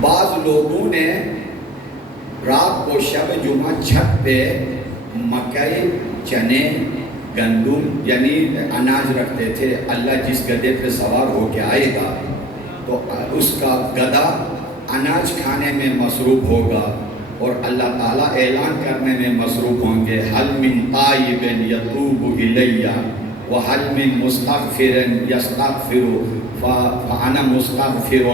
بعض لوگوں نے رات کو شب جمعہ چھت پہ مکئی، چنے، گندم یعنی اناج رکھتے تھے۔ اللہ جس گدھے پہ سوار ہو کے آئے گا تو اس کا گدھا اناج کھانے میں مصروف ہوگا اور اللہ تعالیٰ اعلان کرنے میں مصروف ہوں گے، حل من تائب یتوب الی وحل من مستغفر یستغفر فانا مستغفر۔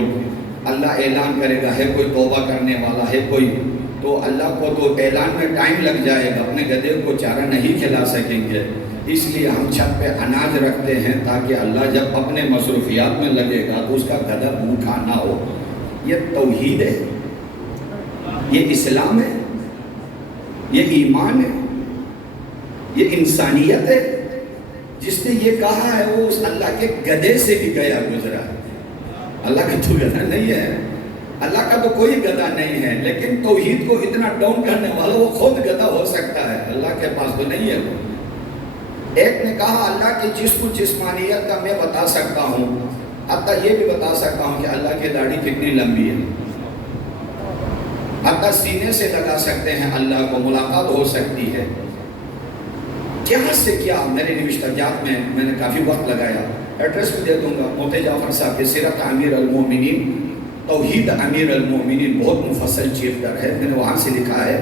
اللہ اعلان کرے گا، ہے کوئی توبہ کرنے والا، ہے کوئی، تو اللہ کو تو اعلان میں ٹائم لگ جائے گا، اپنے گدھے کو چارہ نہیں کھلا سکیں گے۔ اس لیے ہم چھت پہ اناج رکھتے ہیں تاکہ اللہ جب اپنے مصروفیات میں لگے گا تو اس کا گدھا بھوکا نہ ہو۔ یہ توحید ہے، یہ اسلام ہے، یہ ایمان ہے، یہ انسانیت ہے۔ جس نے یہ کہا ہے وہ اس اللہ کے گدھے سے بھی گیا گزرا ہے۔ اللہ کا تو گدھا نہیں ہے، اللہ کا تو کوئی گدھا نہیں ہے، لیکن توحید کو اتنا ڈاؤن کرنے والا وہ خود گدھا ہو سکتا ہے، اللہ کے پاس تو نہیں ہے۔ ایک نے کہا اللہ کی جسم و جسمانیت کا میں بتا سکتا ہوں، حتیٰ یہ بھی بتا سکتا ہوں کہ اللہ کی داڑھی کتنی لمبی ہے، حتیٰ سینے سے لگا سکتے ہیں، اللہ کو ملاقات ہو سکتی ہے۔ کیا سے کیا، میرے نوشتہ جات میں نے کافی وقت لگایا، ایڈریس بھی دے دوں گا، موتی جعفر صاحب کی سیرت امیر المومنین، توحید امیر المومنین، بہت مفصل چیپٹر ہے، میں نے وہاں سے لکھا ہے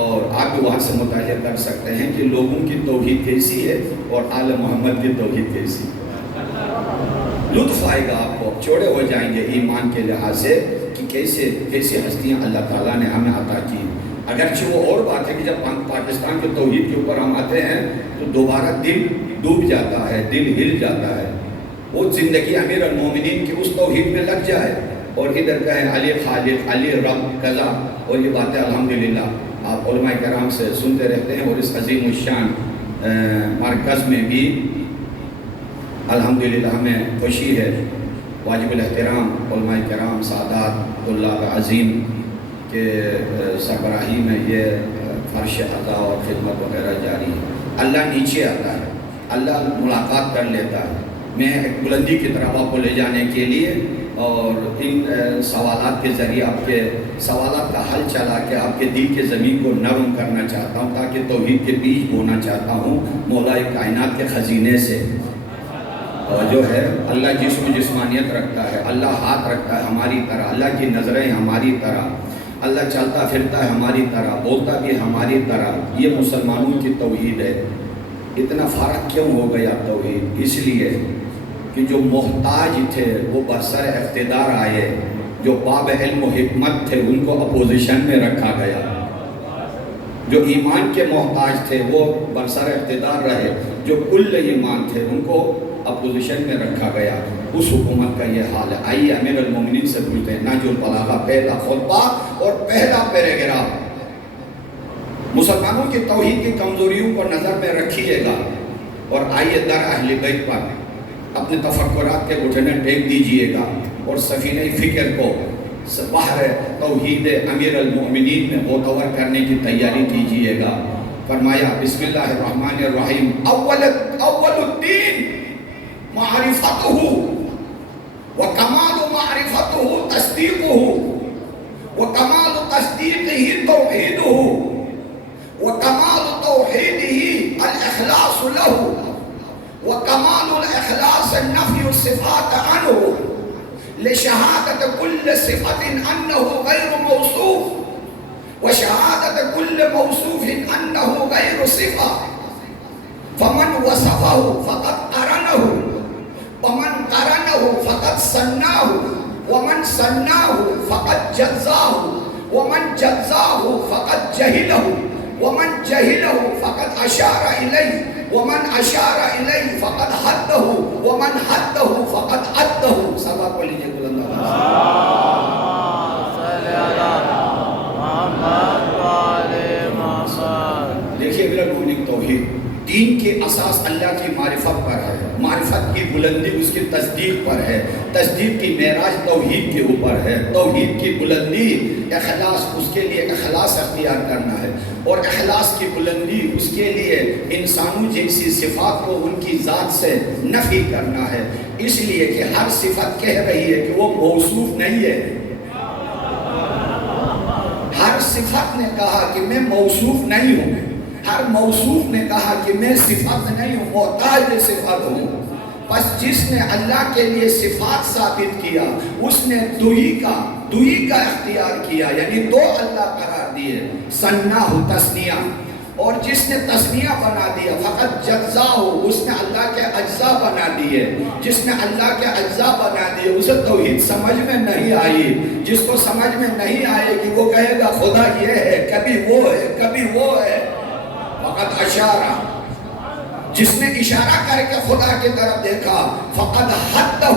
اور آپ بھی وہاں سے مطالعہ کر سکتے ہیں کہ لوگوں کی توحید کیسی ہے اور آل محمد کی توحید کیسی ہے۔ لطف آئے گا آپ کو، چوڑے ہو جائیں گے ایمان کے لحاظ سے کہ کیسے ہستیاں اللہ تعالیٰ نے ہمیں عطا کی۔ اگرچہ وہ اور بات ہے کہ جب پاکستان کے توحید کے اوپر ہم آتے ہیں تو دوبارہ دل ڈوب جاتا ہے، دل ہل جاتا ہے۔ وہ زندگی امیر المومنین کی اس توحید میں لگ جائے اور ادھر کہیں علی خالق، علی رب قضا، اور یہ باتیں الحمدللہ آپ علماء کرام سے سنتے رہتے ہیں، اور اس عظیم الشان مرکز میں بھی الحمدللہ ہمیں خوشی ہے، واجب الاحترام علماء کرام، سادات، طلاب عظیم کے سربراہی میں یہ فرش عطا اور خدمت وغیرہ جاری ہے۔ اللہ نیچے آتا ہے، اللہ ملاقات کر لیتا ہے، میں ایک بلندی کی طرف آپ کو لے جانے کے لیے اور ان سوالات کے ذریعے آپ کے سوالات کا حل چلا کے آپ کے دل کے زمین کو نرم کرنا چاہتا ہوں، تاکہ توحید کے بیج بونا چاہتا ہوں مولا کائنات کے خزینے سے۔ اور جو ہے اللہ جسم و جسمانیت رکھتا ہے، اللہ ہاتھ رکھتا ہے ہماری طرح، اللہ کی نظریں ہماری طرح، اللہ چلتا پھرتا ہے ہماری طرح، بولتا بھی ہماری طرح۔ یہ مسلمانوں کی توحید ہے۔ اتنا فرق کیوں ہو گیا توحید؟ اس لیے کہ جو محتاج تھے وہ برسر اقتدار آئے، جو باب علم و حکمت تھے ان کو اپوزیشن میں رکھا گیا، جو ایمان کے محتاج تھے وہ برسر اقتدار رہے، جو کل ایمان تھے ان کو اپوزیشن میں رکھا گیا۔ اس حکومت کا یہ حال ہے۔ آئیے امیر المومنین سے پوچھتے ہیں نہج البلاغہ پہلا خطبہ اور پہلا پیراگراف۔ مسلمانوں کی توحید کی کمزوریوں کو نظر میں رکھیے گا اور آئیے در اہل بیت پر اپنے تفکرات کے گھٹنے ٹیک دیجئے گا اور سفینہ فکر کو بحر توحید امیر المومنین میں غوطہ کرنے کی تیاری کیجئے گا۔ فرمایا بسم اللہ الرحمن الرحیم، اول الدین معرفتہ وکمال معرفتہ تصدیقہ وکمال تصدیقہ توحیدہ وکمال توحیدہ الاخلاص لہ وکمال الاخلاص نفی الصفات عنہ لشہادت کل صفت انہ غیر موصوف وشہادت کل موصوف انہ غیر صفہ فمن وصفہ فقد قرنہ ومن قرنہ فقد سناہ ومن سناہ فقد جزاہ ومن جزاہ فقد جہلہ ومن جہلہ فقد اشار الیہ ومن اشار الیہ فقد حدہ ومن حدہ فقد عدہ۔ سبا کو لیجئے بلند آواز۔ دیکھیے میرا مومن توحید دین کے اساس اللہ کی معرفت پر ہے، معرفت کی بلندی اس کی تصدیق پر ہے، تصدیق کی معراج توحید کے اوپر ہے، توحید کی بلندی اخلاص، اس کے لیے اخلاص اختیار کرنا ہے، اور اخلاص کی بلندی اس کے لیے انسانوں جیسی صفات کو ان کی ذات سے نفی کرنا ہے، اس لیے کہ ہر صفت کہہ رہی ہے کہ وہ موصوف نہیں ہے۔ ہر صفت نے کہا کہ میں موصوف نہیں ہوں، ہر موصوف نے کہا کہ میں صفت نہیں ہوں، محتاج صفت ہوں۔ پس جس نے اللہ کے لیے صفات ثابت کیا اس نے دوئی کا اختیار کیا، یعنی دو اللہ قرار دیے، سنہ تسنیہ، اور جس نے تسنیہ بنا دیا فقط جزاہ، اس نے اللہ کے اجزاء بنا دیے، جس نے اللہ کے اجزاء بنا دیے اسے توحید سمجھ میں نہیں آئی۔ جس کو سمجھ میں نہیں آئے گی وہ کہے گا خدا یہ ہے، کبھی وہ ہے، کبھی وہ ہے۔ فقط اشارہ، جس نے اشارہ کر کے خدا کی طرف دیکھا فقط حدہ،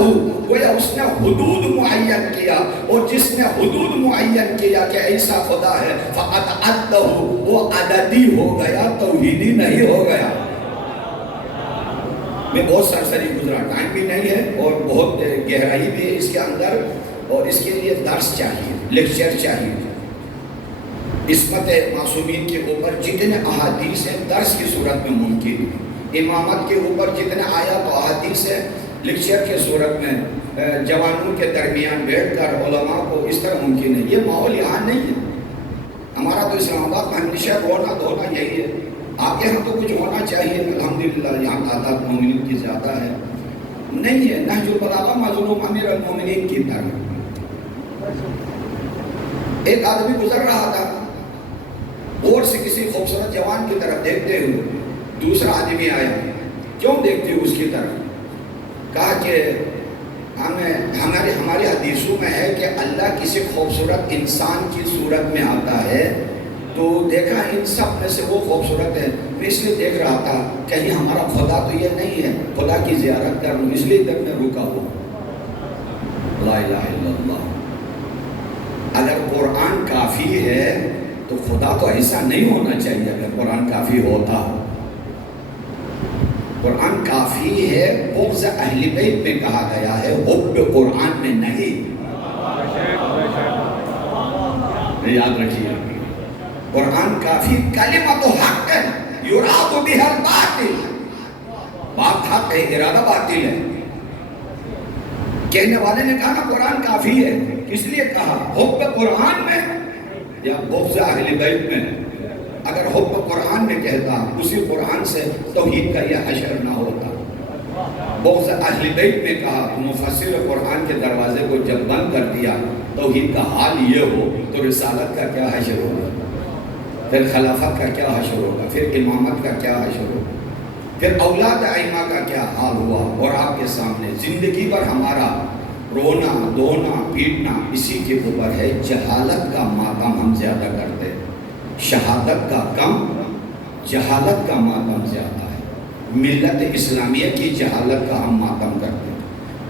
گویا اس نے حدود معین کیا، اور جس نے حدود معین کیا کہ ایسا خدا ہے فقط عدہ، وہ عددی ہو گیا، توحیدی نہیں ہو گیا۔ میں بہت سرسری گزرا، ٹائم بھی نہیں ہے اور بہت گہرائی بھی ہے اس کے اندر، اور اس کے لیے درس چاہیے، لیکچر چاہیے۔ عصمت معصومین کے اوپر جتنے احادیث ہیں درس کی صورت میں ممکن، امامت کے اوپر جتنے آیات و احادیث ہیں لیکچر کے صورت میں جوانوں کے درمیان بیٹھ کر علماء کو اس طرح ممکن ہے۔ یہ ماحول یہاں نہیں ہے، ہمارا تو اسلام آباد میں ہمیشہ رونا دھونا یہی ہے، آگے ہم تو کچھ ہونا چاہیے، الحمدللہ یہاں تعداد مومنین کی زیادہ ہے، نہیں ہے۔ نہج البلاغہ مظلوم امیر المومنین کی طرح ایک آدمی گزر رہا تھا، اور سے کسی خوبصورت جوان کی طرف دیکھتے ہوئے دوسرا آدمی آیا، کیوں دیکھتے ہو اس کی طرف؟ کہا کہ ہماری حدیثوں میں ہے کہ اللہ کسی خوبصورت انسان کی صورت میں آتا ہے، تو دیکھا ان سب میں سے وہ خوبصورت ہے، میں اس لیے دیکھ رہا تھا کہیں ہمارا خدا تو یہ نہیں ہے، خدا کی زیارت کر لوں، اس لیے ادھر میں رکا ہوں۔ لا الہ الا اللہ۔ اگر قرآن کافی ہے تو خدا تو ایسا نہیں ہونا چاہیے۔ اگر قرآن کافی ہوتا، قرآن کافی ہے، بغض اہل بیت میں کہا گیا ہے، حب قرآن میں نہیں۔ یاد رکھیے قرآن کافی، کلمت حق یراد بها الباطل، بات حق ہے، ارادہ باطل ہے، کہنے والے نے کہا نا قرآن کافی ہے، کس لیے کہا؟ حب قرآن میں یا بغض اہل بیت میں؟ اگر حب قرآن میں کہتا اسی قرآن سے توحید کا یہ حشر نہ ہوتا۔ بغض اہل بیت میں کہا تو مفسر قرآن کے دروازے کو جب بند کر دیا توحید کا حال یہ ہو تو رسالت کا کیا حشر ہوگا، پھر خلافت کا کیا حشر ہوگا، پھر امامت کا کیا حشر ہوگا، پھر اولاد ائمہ کا کیا حال ہوا۔ اور آپ کے سامنے زندگی بھر ہمارا رونا دھونا پیٹنا اسی کے اوپر ہے۔ جہالت کا ماتم ہم زیادہ کرتے، شہادت کا کم، جہالت کا ماتم زیادہ ہے۔ ملت اسلامیہ کی جہالت کا ہم ماتم کرتے ہیں۔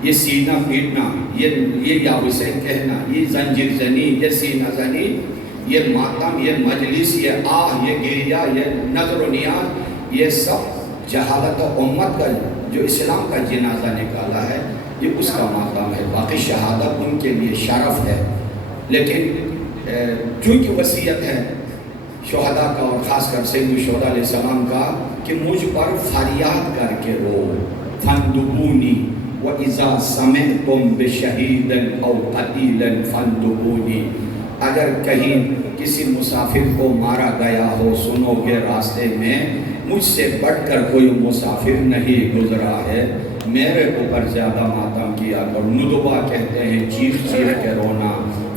یہ سینہ پیٹنا، یہ یا حسین کہنا، یہ زنجیر زنی، یہ سینہ زنی، یہ ماتم، یہ مجلس، یہ آہ، یہ گریہ، یہ نظر و نیاز، یہ سب جہالت امت کا جو اسلام کا جنازہ نکالا ہے یہ اس کا ماتم ہے۔ باقی شہادت ان کے لیے شرف ہے، لیکن چونکہ وصیت ہے شہداء کا اور خاص کر سید الشہداء علیہ السلام کا کہ مجھ پر فریاد کر کے رو، فندبونی وَإِذَا سَمِعْتُمْ بِشَهِيدٍ أَوْ قَتِيلٍ فَانْدُبُونِی، اگر کہیں کسی مسافر کو مارا گیا ہو سنو گے راستے میں، مجھ سے بڑھ کر کوئی مسافر نہیں گزرا ہے، میرے اوپر زیادہ ماتم کیا کرو۔ ندبہ کہتے ہیں چیخ چیخ کے رونا،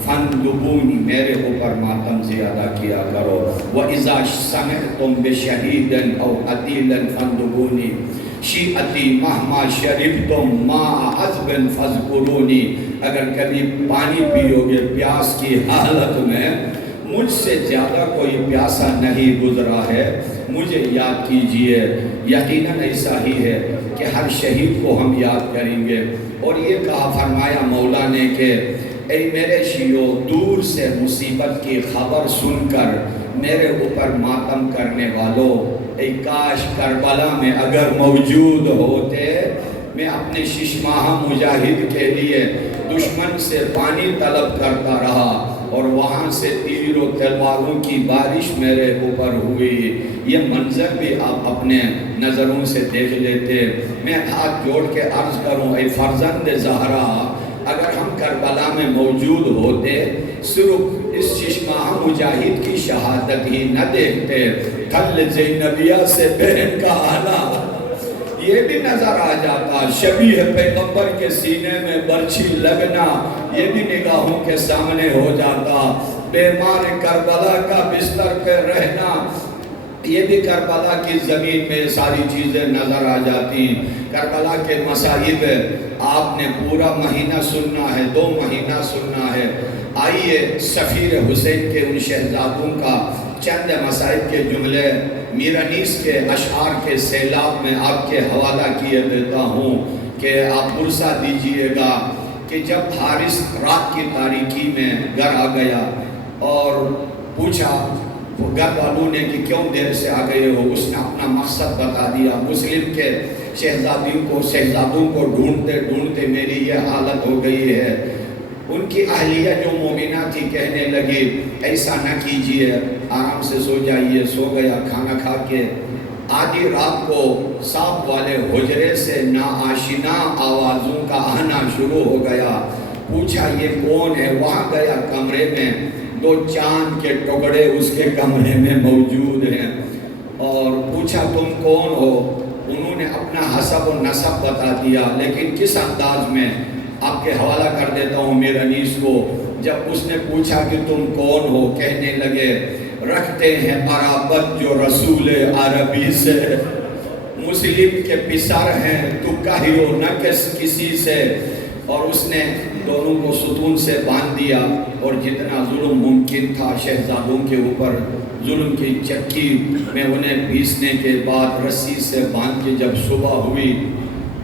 فندبونی میرے اوپر ماتم زیادہ کیا کرو۔ وَإِذَا سَمِعْتُمْ بِشَهِيدٍ أَوْ قَتِيلٍ فَانْدُبُونِی شیعتی مہما شربتم ماء عذب فاذکرونی، اگر کبھی پانی پیو گے پیاس کی حالت میں، مجھ سے زیادہ کوئی پیاسا نہیں گزرا ہے، مجھے یاد کیجئے۔ یقیناً ایسا ہی ہے کہ ہر شہید کو ہم یاد کریں گے۔ اور یہ کہا فرمایا مولا نے کہ اے میرے شیعو، دور سے مصیبت کی خبر سن کر میرے اوپر ماتم کرنے والوں، اے کاش کربلا میں اگر موجود ہوتے، میں اپنے ششماہ مجاہد کے لیے دشمن سے پانی طلب کرتا رہا اور وہاں سے تیر و تلواروں کی بارش میرے اوپر ہوئی۔ یہ منظر بھی آپ اپنے نظروں سے دیکھ لیتے۔ میں ہاتھ جوڑ کے عرض کروں اے فرزند زہرا، اگر ہم کربلا میں موجود ہوتے صرف اس چشمہ مجاہد کی شہادت ہی نہ دیکھتے، کل زینبیہ سے بہن کا آنا یہ بھی نظر آ جاتا، شبیہ پیغمبر کے سینے میں برچھی لگنا یہ بھی نگاہوں کے سامنے ہو جاتا، بیمار کربلا کا بستر پہ رہنا یہ بھی کربلا کی زمین میں ساری چیزیں نظر آ جاتی۔ کربلا کے مصائب آپ نے پورا مہینہ سننا ہے، 2 مہینہ سننا ہے۔ آئیے سفیر حسین کے ان شہزادوں کا چند مصائب کے جملے میرانیس کے اشعار کے سیلاب میں آپ کے حوالہ کیے دیتا ہوں کہ آپ پرسہ دیجئے گا کہ جب حارث رات کی تاریکی میں گھر آ گیا اور پوچھا گھر والوں نے کہ کیوں دیر سے آ گئے ہو، اس نے اپنا مقصد بتا دیا۔ مسلم کے شہزادوں کو ڈھونڈتے ڈھونڈتے میری یہ حالت ہو گئی ہے۔ ان کی اہلیہ جو مومنہ تھی کہنے لگی ایسا نہ کیجئے، آرام سے سو جائیے۔ سو گیا کھانا کھا کے۔ آدھی رات کو سانپ والے حجرے سے ناآشنا آوازوں کا آنا شروع ہو گیا۔ پوچھا یہ کون ہے؟ وہاں گیا کمرے میں، 2 چاند کے ٹکڑے اس کے کمرے میں موجود ہیں، اور پوچھا تم کون ہو؟ انہوں نے اپنا حسب و نسب بتا دیا، لیکن کس انداز میں آپ کے حوالہ کر دیتا ہوں میرانیس کو۔ جب اس نے پوچھا کہ تم کون ہو، کہنے لگے رکھتے ہیں قرابت جو رسول عربی سے، مسلم کے پسر ہیں تو کہیو نہ کسی سے۔ اور اس نے دونوں کو ستون سے باندھ دیا اور جتنا ظلم ممکن تھا شہزادوں کے اوپر ظلم کی چکی میں انہیں پیسنے کے بعد رسی سے باندھ کے جب صبح ہوئی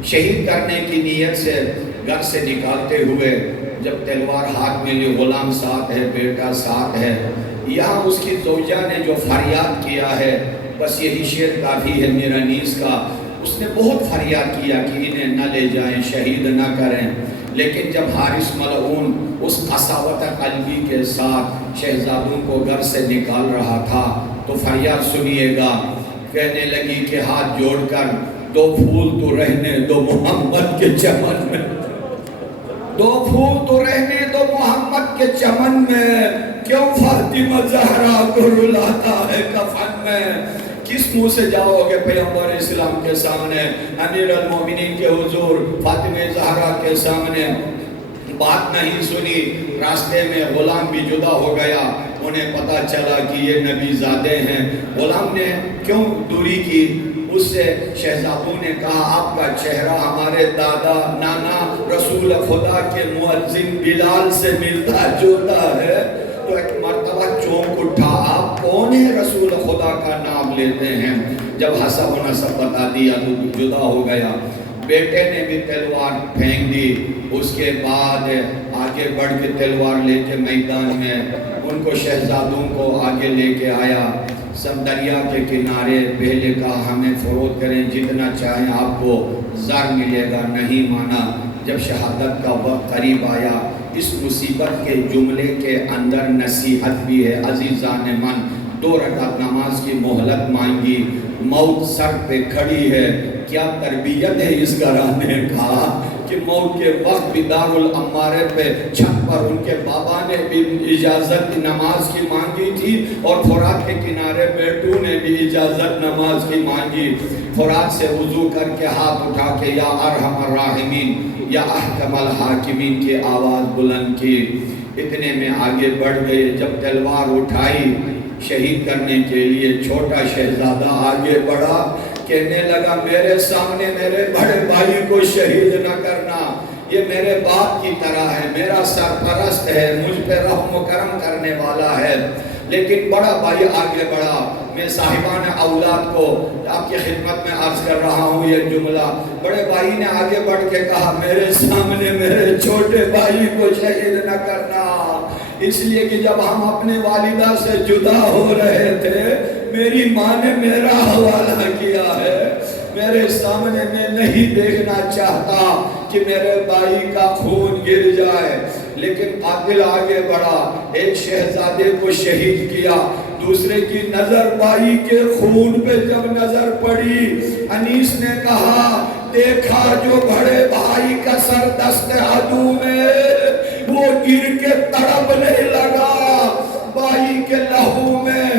شہید کرنے کی نیت سے گھر سے نکالتے ہوئے، جب تلوار ہاتھ میں لی، غلام ساتھ ہے، بیٹا ساتھ ہے، یہاں اس کی زوجہ نے جو فریاد کیا ہے بس یہی شعر کافی ہے میرانیس کا۔ اس نے بہت فریاد کیا کہ انہیں نہ لے جائیں، شہید نہ کریں، لیکن جب حارث ملعون اس قساوت قلبی کے ساتھ شہزادوں کو گھر سے نکال رہا تھا تو فریاد سنیے گا، کہنے لگی کہ ہاتھ جوڑ کر 2 پھول تو رہنے دو محمد کے چمن میں۔ دو پھول تو رہنے دو محمد کے چمن میں، کیوں فاطمہ زہرا کو رلاتا ہے کفن میں؟ کس منہ سے جاؤ گے پیغمبر اسلام کے سامنے، امیر المومنین کے حضور فاطمہ زہرا کے سامنے؟ بات نہیں سنی، راستے میں غلام بھی جدا ہو گیا، انہیں پتا چلا کہ یہ نبی زادے ہیں۔ غلام نے کیوں دوری کی؟ اس سے شہزادوں نے کہا آپ کا چہرہ ہمارے دادا نانا رسول خدا کے مؤذن بلال سے ملتا جلتا ہے۔ تو ایک مرتبہ چونک اٹھا، آپ کون ہیں رسول خدا کا نام لیتے ہیں؟ جب حسب و نسب بتا دیا تو جدا ہو گیا۔ بیٹے نے بھی تلوار پھینک دی، اس کے بعد آگے بڑھ کے تلوار لے کے میدان میں ان کو شہزادوں کو آگے لے کے آیا۔ سب دریا کے کنارے، پہلے کہا ہمیں فروخت کریں جتنا چاہیں آپ کو زر ملے گا، نہیں مانا۔ جب شہادت کا وقت قریب آیا، اس مصیبت کے جملے کے اندر نصیحت بھی ہے۔ عزیزان من، 2 رکعت نماز کی مہلت مانگی، موت سر پہ کھڑی ہے۔ کیا تربیت ہے اس گھرانے کا کہ موت کے وقت بھی دارالعمارے پہ چھت پر ان کے بابا نے بھی اجازت نماز کی مانگی تھی، اور فرات کے کنارے بیٹوں نے بھی اجازت نماز کی مانگی۔ فرات سے وضو کر کے ہاتھ اٹھا کے یا ارحم الراحمین یا احکم الحاکمین کی آواز بلند کی۔ اتنے میں آگے بڑھ گئے، جب تلوار اٹھائی شہید کرنے کے لیے، چھوٹا شہزادہ آگے بڑھا، کہنے لگا میرے سامنے میرے بڑے بھائی کو شہید نہ کرنا، یہ میرے باپ کی طرح ہے، میرا سرپرست ہے، مجھ پہ رحم و کرم کرنے والا ہے۔ لیکن بڑا بھائی آگے بڑھا۔ میں صاحبان اولاد کو آپ کی خدمت میں عرض کر رہا ہوں یہ جملہ، بڑے بھائی نے آگے بڑھ کے کہا میرے سامنے میرے چھوٹے بھائی کو شہید نہ کرنا، اس لیے کہ جب ہم اپنے والدہ سے جدا ہو رہے تھے میری ماں نے میرا حوالہ کیا ہے، میرے سامنے میں نہیں دیکھنا چاہتا کہ میرے بھائی کا خون گر جائے۔ لیکن قاتل آگے بڑھا، ایک شہزادے کو شہید کیا، دوسرے کی نظر بھائی کے خون پہ جب نظر پڑی، انیس نے کہا دیکھا جو بڑے بھائی کا سر دست عدو میں، وہ گر کے تڑپنے لگا بھائی کے لہو میں۔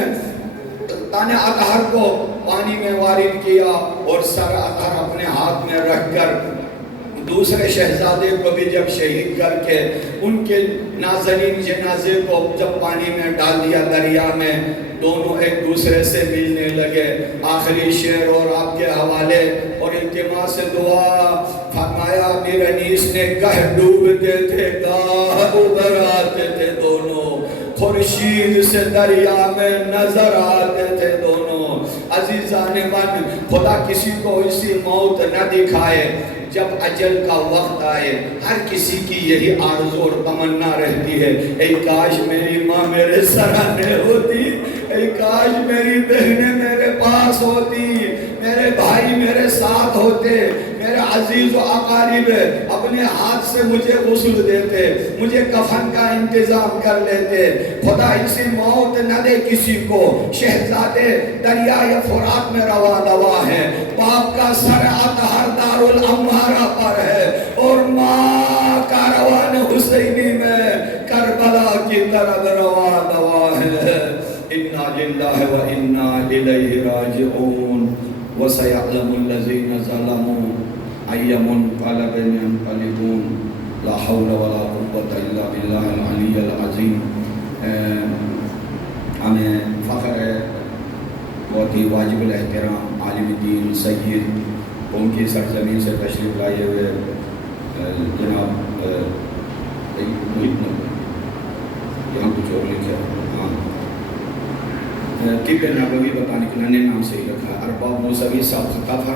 تانے اطہر کو پانی میں وارد کیا اور سر اطہر اپنے ہاتھ میں رکھ کر دوسرے شہزادے کو بھی جب شہید کر کے ان کے نازنین جنازے کو جب پانی میں ڈال دیا دریا میں، دونوں ایک دوسرے سے ملنے لگے۔ آخری شعر اور آپ کے حوالے اور التماس سے دعا فرمایا، میر انیس نے گاہ ڈوبتے تھے گاہ ابھر آتے تھے دونوں، خورشید سے دریا میں نظر آتے تھے دونوں۔ عزیزان من، خدا کسی کو ایسی موت نہ دکھائے جب اجل کا وقت آئے۔ ہر کسی کی یہی آرزو اور تمنا رہتی ہے، اے کاش میری ماں میرے سرانے ہوتی، اے کاش میری بہنیں میرے پاس ہوتی، میرے بھائی میرے ساتھ ہوتے، میرے عزیز و اقارب اپنے ہاتھ سے مجھے غسل دیتے، مجھے کفن کا انتظام کر لیتے۔ خدا ایسی موت نہ دے کسی کو۔ شہزادے دریائے فرات میں روا دوا ہے، باپ کا سر اطہر دارالعمارہ پر ہے اور ماں کاروان حسینی میں کربلا کی طرف روا دوا ہے۔ انا للہ و انا الیہ راجعون وسیعلم الذین ظلموا ای منقلب ینقلبون لا حول ولا قوة الا باللہ العلی العظیم۔ ہمیں فخر ہے، بہت ہی واجب الاحترام عالم دین سید قوم کی سرزمین سے تشریف لائے ہوئے جناب یہاں کچھ اور لکھا ہے، ہاں طب نبوی بتانے کے نئے نام سے ہی رکھا، ارباب موسوی صاحب خطا فرما